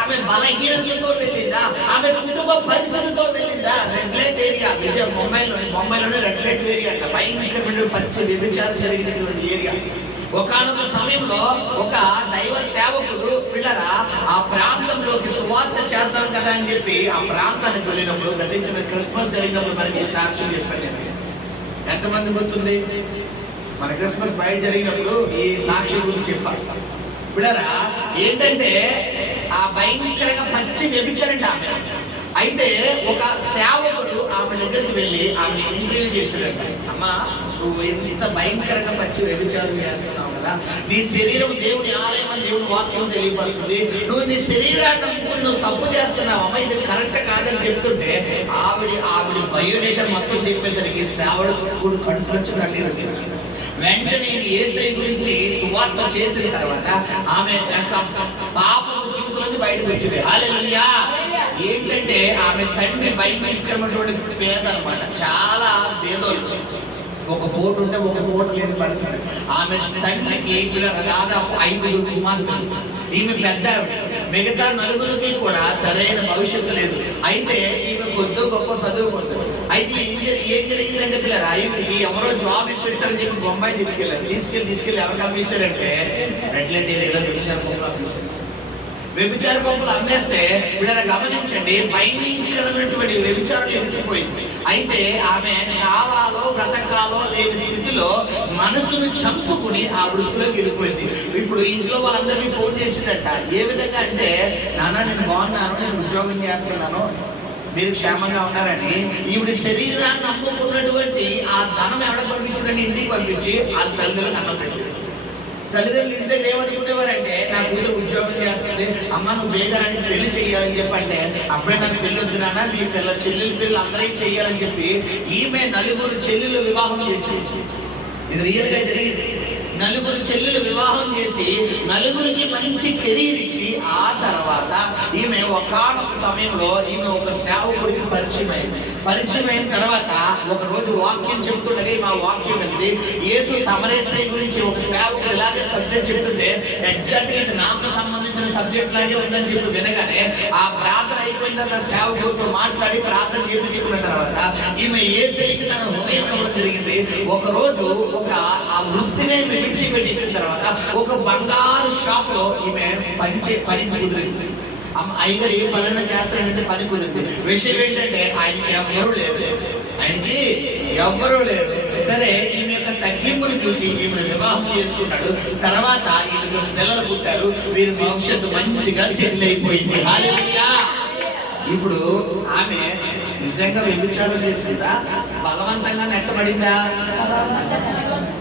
ఆమె బలహీనతతో వెళ్ళిందా, ఆమె కుటుంబ పరిస్థితితో వెళ్ళిందా? రెడ్ లైట్ ఏరియా ఇదే ముంబైలోనే రెడ్ లైట్ ఏరియా అంట. భయంకరమైన వ్యభిచారం జరిగినటువంటి ఏరియా. ఒకానొక సమయంలో ఒక దైవ సేవకుడు పిల్లరా ఆ ప్రాంతంలోకి సువార్త చేద్దాం కదా అని చెప్పి ఆ ప్రాంతానికి వెళ్ళినప్పుడు, గతించిన క్రిస్మస్ జరిగినప్పుడు మనకి సాక్ష్యం చెప్పాను. ఎంతమంది గుర్తుంది? మన క్రిస్మస్ బయట జరిగినప్పుడు ఈ సాక్షి గురించి చెప్పారు. పిల్లరా ఏంటంటే ఆ భయంకరంగా పచ్చి వ్యభిచారంట ఆమె. అయితే ఒక సేవకుడు ఆమె దగ్గరికి వెళ్ళి ఆమెను ఇంటర్వ్యూ చేశాడంట. అమ్మా, నువ్వు ఎంత భయంకరంగా పచ్చి వ్యభిచారం చేస్తున్నావు కదా, నీ శరీరం దేవుని ఆలయం అని దేవుని వాక్యం తెలియపడుతుంది, నువ్వు నీ శరీరాన్ని నువ్వు తప్పు చేస్తున్నావు అమ్మా, ఇది కరెక్ట్ కాదని చెప్తుంటే ఆవిడ బయోడేటా మొత్తం చెప్పేసరికి సేవకుడు కంట్రోల్ వచ్చింది. వెంటనే యేసయ్య గురించి సువార్త చేసిన తర్వాత ఆమె పాపపు జీవితం నుంచి బయటకు వచ్చింది. హల్లెలూయా. ఏంటంటే ఆమె తండ్రి భయంకరమైనటువంటి పేద అనమాట, చాలా పేదోళ్ళు. ఒక పూట ఉంటే ఒక పూట లేని పరిస్థితి. ఆమె తండ్రికి దాదాపు 5 కుమార్తెలు. ఈమె పెద్ద, మిగతా 4 కూడా సరైన భవిష్యత్తు లేదు. అయితే ఈమె కొద్ది గొప్ప చదువుకుంటుంది. అయితే ఏం జరిగిందంటే పిల్లరా, ఈమెకి ఎవరో జాబ్ ఇప్పిస్తారని చెప్పి బొంబాయి తీసుకెళ్ళి ఎవరికి అమ్మేశారంటే రెడ్ లైట్ ఏరియాలో వ్యభిచార కొంపలు అమ్మేస్తే పిల్లలు గమనించండి, భయంకరమైనటువంటి వ్యభిచారం ఎత్తిపోయింది. అయితే ఆమె చావాలో బ్రతకాలో లేని స్థితిలో మనసును చంపుకుని ఆ వృత్తిలోకి వెళ్ళిపోయింది. ఇప్పుడు ఇంట్లో వాళ్ళందరినీ ఫోన్ చేసిందంట. ఏ విధంగా అంటే, నాన్న నేను బాగున్నాను, నేను ఉద్యోగం చేస్తున్నాను, మీరు క్షేమంగా ఉన్నారని. ఈవిడ శరీరాన్ని నమ్ముకున్నటువంటి ఆ ధనం ఎవరికి పంపించిందంటే ఇంటికి పంపించి ఆ తల్లిదండ్రులకు అన్నం పెట్టింది. తల్లిదండ్రులు ఇంటి దగ్గర ఏమనుకునేవారంటే, నా కూతురు ఉద్యోగం చేస్తుంది, అమ్మ నువ్వు బేగారానికి పెళ్లి చేయాలని చెప్పంటే, అప్పుడే నాకు పెళ్లి వద్దునా, మీ చెల్లెలు అందరూ చేయాలని చెప్పి ఈమె 4 చెల్లెలు వివాహం చేసి, ఇది రియల్ గా జరిగింది. 4 చెల్లెలు వివాహం చేసి 4కి మంచి కెరీర్ ఇచ్చి ఆ తర్వాత ఈమె ఒకానొక సమయంలో ఈమె ఒక సేవకుడికి పరిచయం అయిన తర్వాత ఒక రోజు వాక్యం చెప్తుండగా మా వాక్యం ఉంది, యేసు సమరయ స్త్రీ గురించి ఒక సేవకుడు ఇలాగే సబ్జెక్ట్ చెప్తుంటే ఎగ్జాక్ట్ గా ఇది నాకు సంబంధించిన సబ్జెక్ట్ లాగే ఉందని చెప్పి వినగానే ఆ ప్రార్థన అయిపోయిన తర్వాత సేవకుడితో మాట్లాడి ప్రార్థన చేయించుకున్న తర్వాత ఈమె యేసయ్యకి తన హృదయం ఇవ్వడం జరిగింది. ఒక రోజు ఆ వృత్తిని విడిచిపెట్టేసిన తర్వాత ఒక బంగారు షాప్ లో ఈమె పని కుదిరింది. అయ్యగారు ఏ పనులైనా చేస్తాడంటే పని కుదిరింది. విషయం ఏంటంటే ఆయనకి ఎవ్వరూ లేరు. సరే ఈమె యొక్క తగ్గింపుని చూసి ఈమెను వివాహం చేసుకున్నాడు. తర్వాత ఈమెకు పిల్లలు పుట్టారు. వీరి భవిష్యత్తు మంచిగా సెటిల్ అయిపోయింది. హల్లెలూయా. ఇప్పుడు ఆమె నిజంగా వ్యభిచారం చేసిందా, బలవంతంగా నెట్టబడిందా?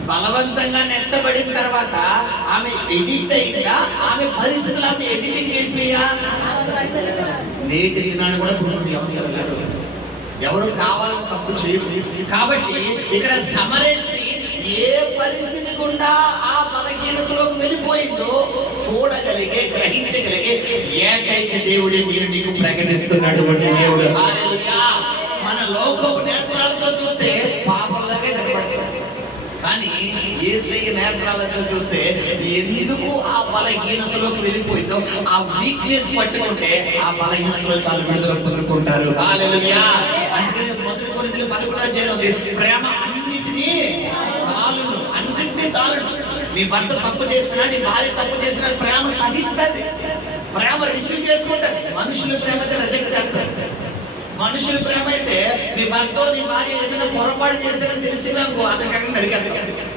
బలవంతంగా నెట్టబడిన తర్వాత ఆమె ఎడిట్ అయిందా? ఆమె పరిస్థితులు ఆమె ఎడిటింగ్ చేసినాయా? నేటి దినాన్ని కూడా ఎవరు కావాలని తప్పు చేయదు. కాబట్టి ఇక్కడ సమరయ స్త్రీ ఏ పరిస్థితి గుండా ఆ బలహీనతలోకి వెళ్ళిపోయిందో చూడగలిగే, గ్రహించగలిగే ఏకైక దేవుడే మీరు నీకు ప్రకటిస్తున్నటువంటి దేవుడు. హల్లెలూయా. మన లోకపు నేత్రాలతో చూస్తే పాపంలాగే కనబడుతుంది, కానీ యేసయ్య నేత్రాలతో చూస్తే ఎందుకు ఆ బలహీనతలోకి వెళ్ళిపోయిందో ఆ వీక్నెస్ పట్టుకుంటే ఆ బలహీనతలో చాలా విడుదల పొందుకుంటారు. హల్లెలూయా. అందుకని 1 కొరింథీయులు 11వ అధ్యాయంలో ప్రేమ అన్నిటినీ తాళను. నీ భర్త తప్పు చేసినా, నీ భార్య తప్పు చేసినా ప్రేమ సహిస్తుంది, ప్రేమ రిసీవ్ చేసుకుంటారు. మనుషుల ప్రేమ అయితే రిజెక్ట్ చేస్తారు. మనుషుల ప్రేమ అయితే నీ భర్త నీ భార్య ఏదైనా పొరపాటు చేస్తారని తెలిసిందనుకో అక్కడికక్కడ నరికేస్తారు,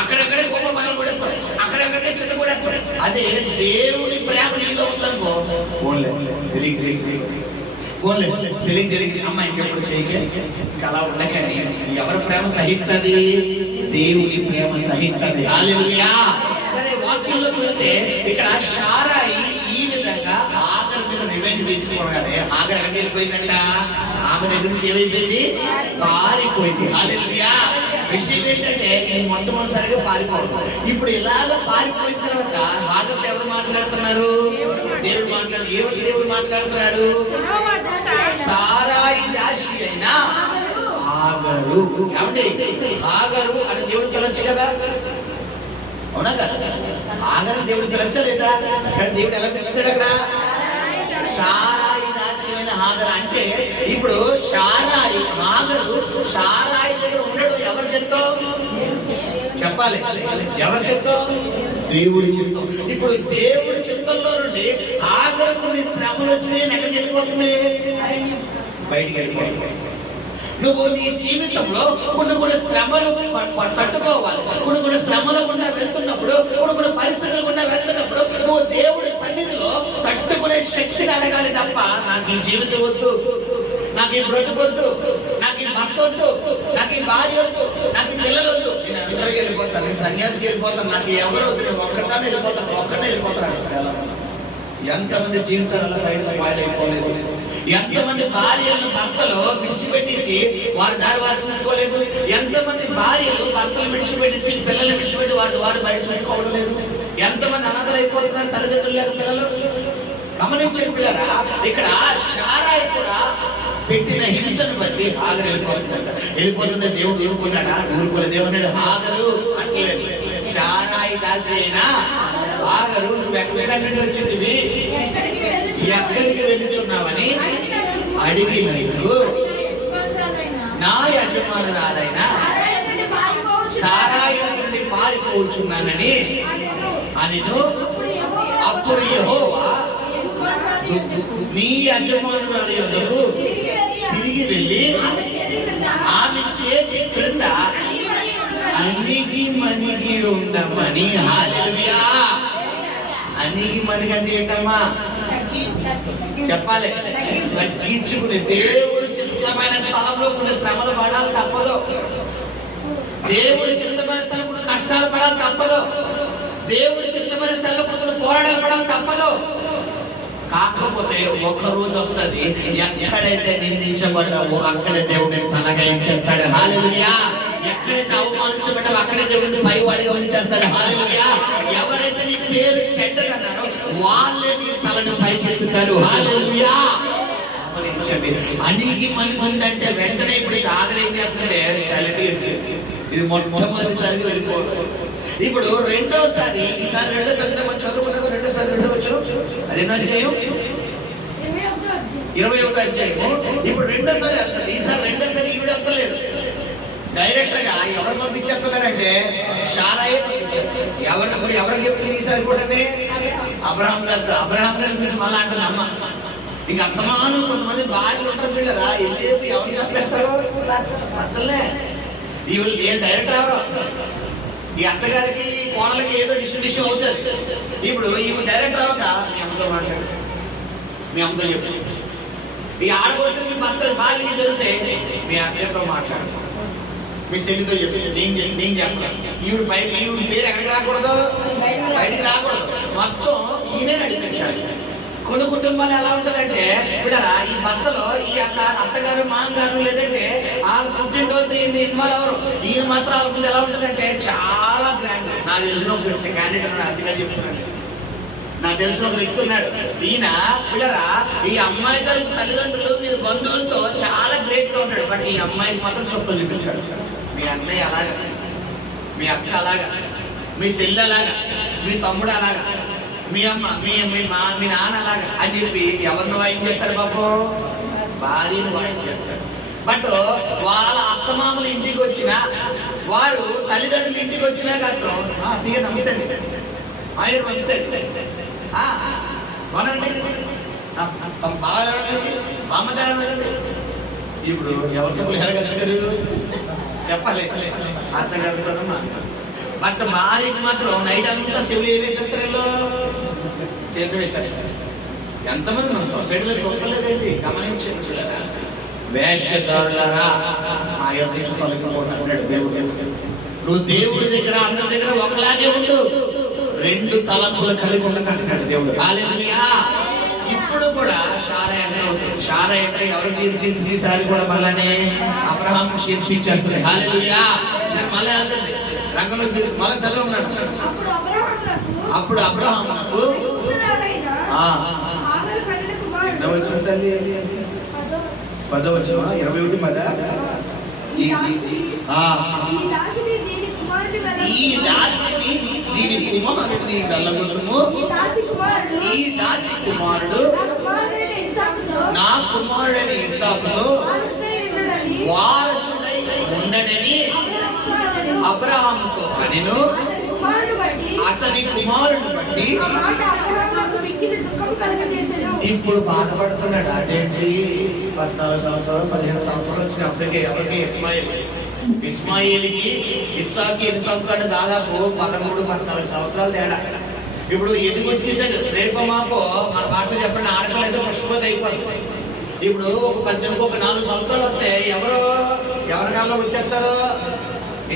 అక్కడక్కడే గొప్ప మగలు కొడేస్తారు, అక్కడక్కడే చెత్త కొడేస్తారు. అదే దేవుని ప్రేమ నీలో ఉందనుకో తెలియజరిగింది అమ్మ ఇంకెప్పుడు చేయకే ఇంకా అలా ఉండకండి. ఎవరి ప్రేమ సహిస్తుంది? దేవుని ప్రేమ సహిస్తుంది. హల్లెలూయా. సరే, వాక్యంలోకి వెళ్తే ఇక్కడ శారాయి ఈ విధంగా ఆగర్ మీద రివెంజ్ తీసుకోగానే ఆగర్ ఎక్కడికి వెళ్ళిపోయిందంట? ఆమె దగ్గర నుంచి ఏమైపోయింది? పారిపోయింది. హల్లెలూయా. విషయం ఏంటంటే ఇది మొట్టమొదటిసారిగా పారిపోవడం. ఇప్పుడు ఇలాగ పారిపోయిన తర్వాత ఆగర్తో ఎవరు మాట్లాడుతున్నారు? దేవుడు మాట్లాడు. ఏమిటి దేవుడు మాట్లాడుతున్నాడు? సారాయి దాసి అయినా ఆగరు. ఏమండి ఆగరు అని దేవుడు పిలవచ్చు కదా, అవునా కదా? ఆగరు దేవుడు పిలవచ్చలేదా? దేవుడు ఎలా పిలుస్తాడు అక్కడ? సారాయి దాసి అయిన ఆగరు అంటే ఇప్పుడు సారాయి ఆగరు సారాయి దగ్గర ఉండడం ఎవరి చెత్తో చెప్పాలి? ఎవరి చెత్తో? దేవుడి చిత్తం. ఇప్పుడు దేవుడి చిత్తంలో నుండి ఆగరు కొన్ని శ్రమలు వచ్చినాయి, ఎక్కడికి వెళ్ళిపోతుంది? బయటికి వెళ్ళిపోతుంది. నువ్వు నీ జీవితంలో కొన్ని శ్రమలు తట్టుకోవాలి. కొన్ని శ్రమల గుండా వెళ్తున్నప్పుడు, కొన్ని పరిస్థితుల గుండా వెళ్తున్నప్పుడు నువ్వు దేవుడి సన్నిధిలో తట్టుకునే శక్తిని అడగాలి తప్ప నాకు ఈ జీవితం వద్దు, నాకు ఈ బ్రతుకొద్దు, నాకు ఈ భర్త వద్దు, నాకు ఈ భార్య వద్దు, నాకు ఈ పిల్లలు వద్దు, నేను అందరికీ వెళ్ళిపోతాను, నేను సన్యాసికి వెళ్ళిపోతాను, నాకు ఎవరు వద్దు, నేను ఒక్కటానే వెళ్ళిపోతాను. చాలా ఎంతమంది జీవితాలలో బయట స్పాయిల్ అయిపోలేదు. ఎంతమంది భార్యలను భర్తలు విడిచిపెట్టేసి వారి దారి వారు చూసుకోలేదు. ఎంతమంది భార్యలు భర్తలు విడిచిపెట్టేసి పిల్లల్ని విడిచిపెట్టి వారు బయట చూసుకోవడం లేదు. ఎంతమంది అనాథలు అయిపోతున్నారు, తల్లిదండ్రులు లేక పిల్లలు. గమనించండి పిల్లరా, ఇక్కడ శారాయి కూడా పెట్టిన హింసను బట్టి ఆగరు వెళ్ళిపోతుంటే దేవుడు ఊరుకున్నాడా? ఊరుకోలే. దేవుడు ఆగరు అట్లేదు. శారాయి దాసి అయినా ఆగరు నువ్వు ఎక్కడి నుండి వచ్చింది, ఎక్కడికి వెళ్ళుచున్నావని అడిగినందుకు నా యజమానురాలైన సారాయి నుండి పారిపోచున్నానని అనెను. అప్పుడు యెహోవా నీ యజమానురాలి యొద్దకు తిరిగి వెళ్ళి ఆమె చేతి క్రింద అణిగి మణిగి ఉండమని. హల్లెలూయా. అణిగి మణిగి అంటే ఏంటమ్మా చెప్పాలి? తగ్గించుకుని దేవుడు చిత్తమైన స్థలంలో కొన్ని శ్రమలు పడాలి తప్పదు. దేవుడు చిత్తమైన స్థలంలో కొన్ని కష్టాలు పడాలి తప్పదు. దేవుడు చిత్తమైన స్థలంలో కొన్ని పోరాటాలు పడాలి తప్పదు. కాకపోతే ఒక రోజు వస్తుంది, ఎక్కడైతే నిందించబడ్డావో అక్కడే దేవుడిని తనగా ఏం చేస్తాడు. హల్లెలూయా. ఎక్కడైతే అవమానించబడ్డావో అక్కడే దేవుడిని పైవాడిగా ఉంచేస్తాడు. హల్లెలూయా. ఎవరైతే నీ పేరు చెడ్డదన్నారో వాళ్ళే నీ తలను పైకెత్తుతారు. హల్లెలూయా. గమనించండి, అణిగి మణిగుందంటే వెంటనే ఇప్పుడు సాగరైంది అంటే ఇది మొట్టమొదటిసారిగా వెళ్ళిపోవడం. ఇప్పుడు రెండోసారి, ఈసారి రెండోసారి మనం చదువుకున్నాక రెండోసారి వచ్చాం. అది ఎన్నో అధ్యాయం? 21వ అధ్యాయము. ఇప్పుడు రెండోసారి వెళ్తారు. ఈసారి రెండోసారి ఈవిడ వెళ్తలేదు, డైరెక్ట్ గా ఎవరు పంపించేస్తున్నారంటే శారాయే పంపించారు. ఎవరికి చెప్తుంది ఈసారి కూడా? అబ్రహాం గారు చూసి మళ్ళా అంటుంది అమ్మ. ఇంక అత్తమాను కొంతమంది భార్యలు ఉంటారు పిల్లరా, ఎంతసేపు ఎవరు చెప్పేస్తారు అత్తలే. వీళ్ళు డైరెక్ట్ ఎవరు? ఈ అత్తగారికి కోడలకి ఏదో డిస్ట్రిబ్యూషన్ అవుతుంది. ఇప్పుడు ఈమె డైరెక్ట్ అవ్వక మీ అమ్మతో మాట్లాడు, మీ అమ్మతో చెప్పు. ఈ ఆడపడుచులు మీ భర్తలు భార్యకి జరిగితే మీ అత్తతో మాట్లాడు, మీ చెల్లితో చెప్పు, నేను చెప్పాను. ఈవిడ పేరు ఎక్కడికి రాకూడదు, బయటికి రాకూడదు. మొత్తం ఈయనే నడిపించాలి. కొన్ని కుటుంబాలు ఎలా ఉంటదంటే బిడ్డరా, ఈ భర్తలో ఈ అత్తగారు మామగారు లేదంటే వాళ్ళ పుట్టినరోజు ఇన్వాల్వ్ అవరు. ఈయన మాత్రం వాళ్ళ ముందు ఎలా ఉంటదంటే చాలా గ్రాండ్. నాకు తెలిసిన ఒక క్యాండిడేట్ ఉన్నాడు, అతిగా చెప్తున్నాడు. నాకు తెలిసిన ఒక వ్యక్తి ఉన్నాడు. ఈయన బిడ్డరా, ఈ అమ్మాయి తరపు తల్లిదండ్రులు మీరు బంధువులతో చాలా గ్రేట్ గా ఉంటాడు. బట్ ఈ అమ్మాయికి మాత్రం సొప్పలు చూపించాడు. మీ అన్నయ్య అలాగే మీ అక్క అలాగా, మీ చెల్లి అలాగా, మీ తమ్ముడు అలాగా, మీ అమ్మ మీ నాన్న అలాగా అని చెప్పి ఎవరిని వాయించేస్తాడు బాబు? భార్యను వాయించేస్తాడు. బట్ వాళ్ళ అత్తమామల ఇంటికి వచ్చినా, వారు తల్లిదండ్రుల ఇంటికి వచ్చినా కాదు అతిగా నమస్తే అండి, ఆయన నమస్తే అవునండి, బామ్మగారండి. ఇప్పుడు ఎవరితో ఎలాగలుగుతారు చెప్పాలి, అత్తగారు. బట్ భార్యకి మాత్రం నైట్ అంతా చెవులు ఏవేసేస్తారో చేసేసారు. ఎంతమంది మన సొసైటీలో చూడలేదండి, గమనించండి. వేషధారులారా ఆ యొక్క తొలగిపోతున్నాడు దేవుడు. నువ్వు దేవుడి దగ్గర అందరి దగ్గర ఒకలాగే ఉండు, రెండు తలంపులు కలిగి ఉండకంటున్నాడు దేవుడు. హల్లెలూయా. ఇప్పుడు కూడా షారా అంటే ఎవరు తీసారి కూడా మళ్ళీ అబ్రహాంకు శీర్షించేస్తుంది. హల్లెలూయా. మళ్ళీ అంటుంది రంగంలో మళ్ళీ చదువు ఉన్నాడు. అప్పుడు అబ్రహాముకు తల్లి 10వ 21 ఈ దాసిని దీని కుమారుడిని వెళ్ళగొట్టుము. ఈ దాసి కుమారుడు నా కుమారుడైన ఇస్సాకుతో వారసుడై ఉండడని అబ్రహాముతో కనెను. అతని కుమారుని బట్టి ఇప్పుడు బాధపడుతున్నాడు. అదేంటి 14 సంవత్సరాలు 15 సంవత్సరాలు వచ్చినప్పటికే ఎవరికి ఇస్మాయిల్కి ఇస్సాకి ఎన్ని సంవత్సరాలు? దాదాపు 13-14 సంవత్సరాలు తేడా. ఇప్పుడు ఎదిగి వచ్చేసాడు. రేపు మాపో మన భాష చెప్పండి, ఆడపిల్ల అయితే పుష్పతి అయిపోతుంది. ఇప్పుడు ఒక 4 సంవత్సరాలు వస్తే ఎవరి కాలంలోకి వచ్చేస్తారు?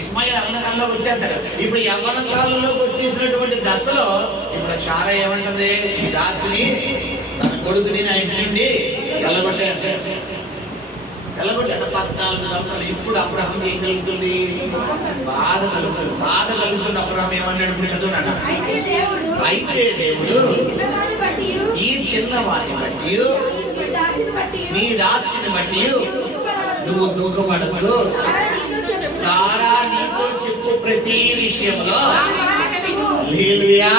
ఇస్మాయిల్ యవ్వన కాలంలోకి వచ్చేస్తాడు. ఇప్పుడు యవ్వన కాలంలోకి వచ్చేసినటువంటి దశలో ఇప్పుడు షారా ఏమంటుంది? ఈ దాసిని తన కొడుకుని నా ఇంటి నుండి వెళ్ళగొట్టాడు. 14 సంవత్సరాలు. ఇప్పుడు అబ్రహాం ఏం కలుగుతుంది? బాధ కలుగుతుంది. అబ్రహాం ఏమన్నాడు? ఇప్పుడు చదువున్నాడు. అయితే దేవుడు ఈ చిన్నవాడిని బట్టి నీ దాసిని బట్టి నువ్వు దుఃఖపడద్దు. సారా నీతో చెప్పు ప్రతి విషయంలో. హల్లెలూయా.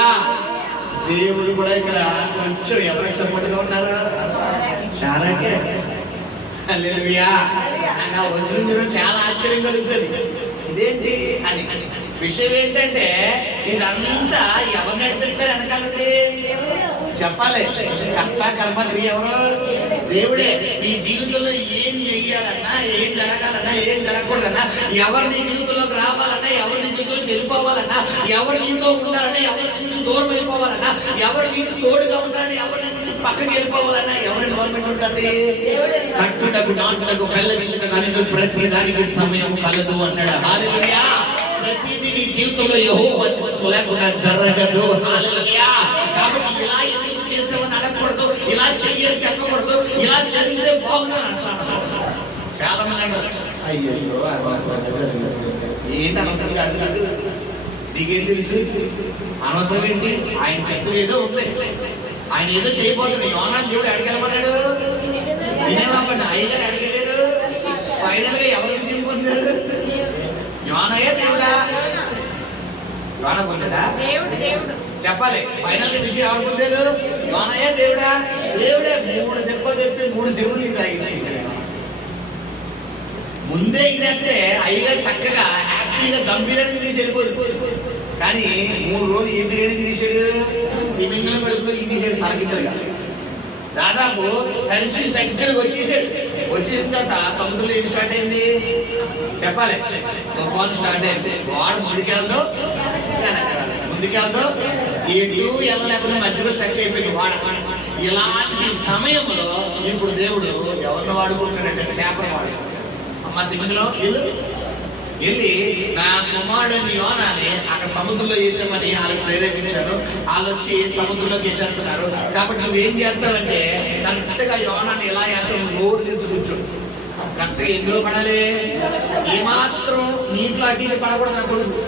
దేవుడు కూడా ఇక్కడ కొంచెం ఎవరికి సపోర్ట్గా ఉన్నారు? సారాకే. హల్లెలూయా. నాకు వదిలిన చాలా ఆశ్చర్యం కలుగుతుంది. ఇదేంటి అని. విషయం ఏంటంటే ఇదంతా ఎవరు నడిపిస్తారు వెనకాలండి? చెప్పాలి. కర్త కర్మ క్రియ ఎవరు? దేవుడే. నీ జీవితంలో ఏం చెయ్యాలన్నా, ఏం జరగాలన్నా, ఏం జరగకూడదన్నా, ఎవరు నీ జీవితంలోకి రావాలన్నా, ఎవరు నీ జీవితంలో వెళ్ళిపోవాలన్నా, ఎవరు నీతో ఉండాలన్నా, ఎవరి నుంచి దూరం వెళ్ళిపోవాలన్నా, ఎవరు నీకు తోడుగా ఉండాలని, ఎవరి నుంచి పక్కకి వెళ్ళిపోవాలన్నా ఎవరి గవర్నమెంట్ ఉంటుంది? కట్టుటకు నాటుటకు పెళ్ళగించటకు అనేది ప్రతి దానికి సమయం కలదు అన్నాడు. హల్లెలూయా. ప్రతిదీ నీ జీవితంలో యెహోవా చిత్తము లేకుండా జరగదు. హల్లెలూయా. కాబట్టి ఇలా ఎందుకు చేసావని అడగకూడదు, ఇలా చెయ్యని చెప్పకూడదు, ఇలా జరిగితే బాగున్నాను. చాలా మంది అంటారు, అయ్యో ఏంటి అనవసరంగా అడుగు, నీకేం తెలుసు? అనవసరం ఏంటి? ఆయన చెప్తూ ఏదో ఉంది, ఆయన ఏదో చేయబోతున్నాడు. యోనా దేవుడు అడగలమన్నాడు, వినేవాడు. అయ్యగారు అడగలేరు. ఫైనల్ గా ఎవరు విజయం పొందారు? యోనయే దేవుడా? యోన పొందాడా? చెప్పాలి. ఫైనల్ గా విజయం ఎవరు పొందారు? యోనయే దేవుడా? దేవుడే. 3 దెబ్బలు తెప్పి 3 సిరువులు తాగించి ముందే ఇదంటే అయ్యగారు చక్కగా హ్యాపీగా దమ్ బిర్యానీ తినేసి వెళ్ళిపోయి. కానీ 3 రోజులు ఏ బిర్యానీ తినేసాడు? తిమింగలం కడుపులో తినేసాడు తనకిద్దరుగా. దాదాపు తరిచి దగ్గరకు వచ్చేసిన తర్వాత సముద్రంలో ఏం స్టార్ట్ అయింది? చెప్పాలి. తుఫాను స్టార్ట్ అయింది. వాడు ముందుకెళ్దో ఎటు వెళ్ళలేకుండా మధ్యలో స్టక్ అయిపోయింది వాడ. ఇలాంటి సమయంలో ఇప్పుడు దేవుడు ఎవరిని వాడుకుంటాడంటే శాపను వాడు. అమ్మ తిమింగలో వెళ్ళి నా కుమారుడిని యోనాని అక్కడ సముద్రంలో వేసామని వాళ్ళకి ప్రేరేపించారు. వాళ్ళు వచ్చి సముద్రంలోకి వేసేస్తున్నారు. కాబట్టి నువ్వేం చేస్తావంటే కరెక్ట్గా యోనాన్ని ఎలా వేస్తావు? నోరు తీసుకొచ్చు. కరెక్ట్గా ఎందులో పడాలి? ఏమాత్రం నీటిలో అటు ఇటు పడకూడదు నా కొడుకు,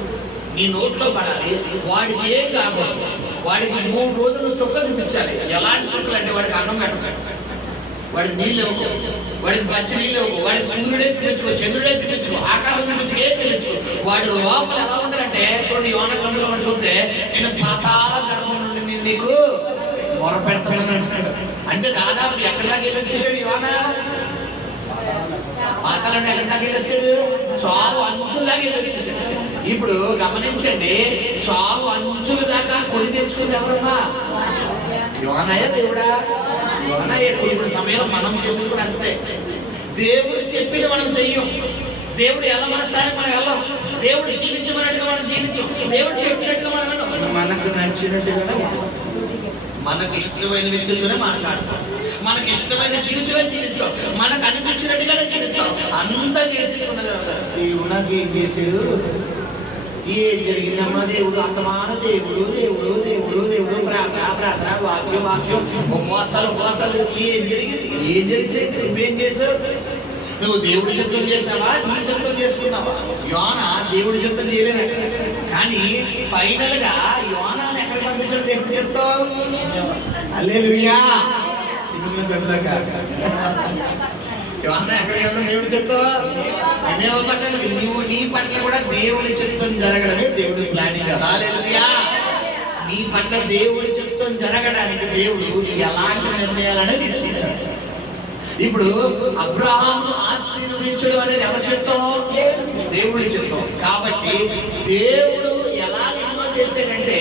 నీ నోట్లో పడాలి. వాడికి ఏం కాకూడదు. వాడికి 3 రోజులు సుఖం చూపించాలి. ఎలాంటి సుఖాలు అంటే వాడికి అన్నం పెట్టాలి. వాడికి నీళ్ళు ఇవ్వకు, వాడికి పచ్చి నీళ్ళు ఇవ్వకు, వాడికి సూర్యుడే చూపించుకో, చంద్రుడే చూపించుకో, ఆకాశం చూపించుకో, ఏం చూపించుకో. వాడు లోపల ఎలా ఉంటారంటే చూడండి, యోన గ్రంథంలో మనం చూస్తే నేను పాతాళ గర్భం నుండి నేను నీకు మొర పెడతానని అంటున్నాడు. అంటే దాదాపు ఎక్కడిదాకా వెళ్ళొచ్చేసాడు యోన? పాతాళం ఎక్కడిదాకా వెళ్ళొచ్చాడు? చావు అంచుల దాకా వెళ్ళొచ్చేసాడు. ఇప్పుడు గమనించండి, చావు అంచుల దాకా కొని తెచ్చుకుంది ఎవరమ్మా? యోనయ్య దేవుడా? యోనయ్య. ఇప్పుడు సమయం మనం చేసింది కూడా అంతే. దేవుడు చెప్పిన మనం చెయ్యం, దేవుడు ఎలా మన స్థానానికి మనం వెళ్ళాం, దేవుడు జీవించమన్నట్టుగా మనం జీవించాం, దేవుడు చెప్పినట్టుగా మనం మనకు నచ్చినట్టుగా మనకు ఇష్టమైన వ్యక్తులతోనే మాట్లాడతాం, మనకి ఇష్టమైన జీవితమే జీవిస్తాం, మనకు అనిపించినట్టుగానే జీవిస్తాం. అంతా చేసేసుకున్న తర్వాత దేవుడు నాకు ఏం చేశాడు, ఏం జరిగిందమ్మా? దేవుడు అంతమాన దేవుడు దేవుడు దేవుడు దేవుడు ప్రార్థన ప్రార్థన వాక్యం వాక్యం ఉపవాసాలు ఉపవాసాలు. ఏం జరిగింది? ఏం జరిగింది? నువ్వేం చేసావు? నువ్వు దేవుడి చిత్తం చేసావా, నీ చిత్తం చేసుకున్నావా? యోన దేవుడి చిత్తం చేయలేదు, కానీ ఫైనల్ గా యోనాను ఎక్కడికి పంపించాడు దేవుడి చిత్తం? హల్లెలూయా. యోన ఎక్కడికి వెళ్ళడం దేవుడి చిత్తం? నువ్వు నీ పట్ల కూడా దేవుడి చిత్తం జరగడమే దేవుడి ప్లానింగ్. హల్లెలూయా. నీ పట్ల దేవుడి చిత్తం జరగడానికి దేవుడు ఎలాంటి నిర్ణయాలనే తీసుకుంటాడు. ఇప్పుడు అబ్రహామును ఆశీర్వదించడం అనేది ఎవరి చిత్తం? దేవుడి చిత్తం. కాబట్టి దేవుడు ఎలా ఇన్వాల్వ్ చేశాడంటే,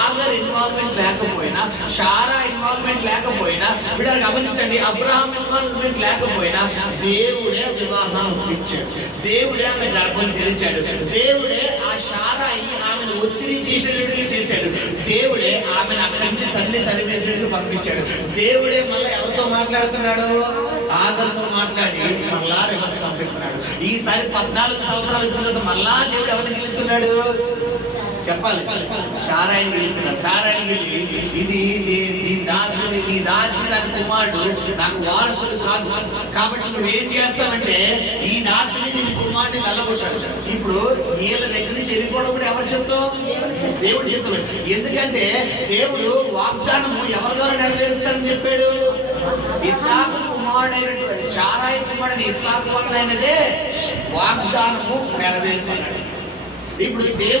ఆగర్ ఇన్వాల్వ్మెంట్ లేకపోయినా, షారా ఇన్వాల్వ్మెంట్ లేకపోయినా, వీళ్ళని గమనించండి, అబ్రహాం ఇన్వాల్వ్మెంట్ లేకపోయినా దేవుడే వివాహాన్ని ఒప్పించాడు, దేవుడే ఆమె గర్భం తెరిచాడు, దేవుడే ఆ షారా ఆమెను ఒత్తిడి చేశాడు, దేవుడే ఆమెను అక్కడి నుంచి తల్లి తరిమేసేందుకు పంపించాడు. దేవుడే మళ్ళీ ఎవరితో మాట్లాడుతున్నాడు? ఆగర్తో మాట్లాడి మళ్ళా రివర్స్ పంపిస్తున్నాడు. ఈసారి 14 సంవత్సరాల తర్వాత మళ్ళా దేవుడు ఎవరిని గెలుస్తున్నాడు చెప్పాలి? షారాయిని గెలుస్తున్నాడు. షారాయిని గెలి ఇది నీ దాసి దాని కుమారుడు నాకు వారసుడు కాదు, కాబట్టి నువ్వేం చేస్తావంటే ఈ దాసిని దీని కుమారుడిని వెళ్ళగొట్టాడు. ఇప్పుడు వీళ్ళ దగ్గర నుంచి వెళ్ళిపోవడం కూడా ఎవరు చెప్తావు? దేవుడు చెప్తాడు. ఎందుకంటే దేవుడు వాగ్దానము ఎవరి ద్వారా నెరవేరుస్తానని చెప్పాడు? ఇస్సాకు కుమారుడైనటువంటి షారాయి కుమారుడైన ఇస్సాకు వలనైనదే వాగ్దానము నెరవేర్చాడు. ఇప్పుడు దేవుడు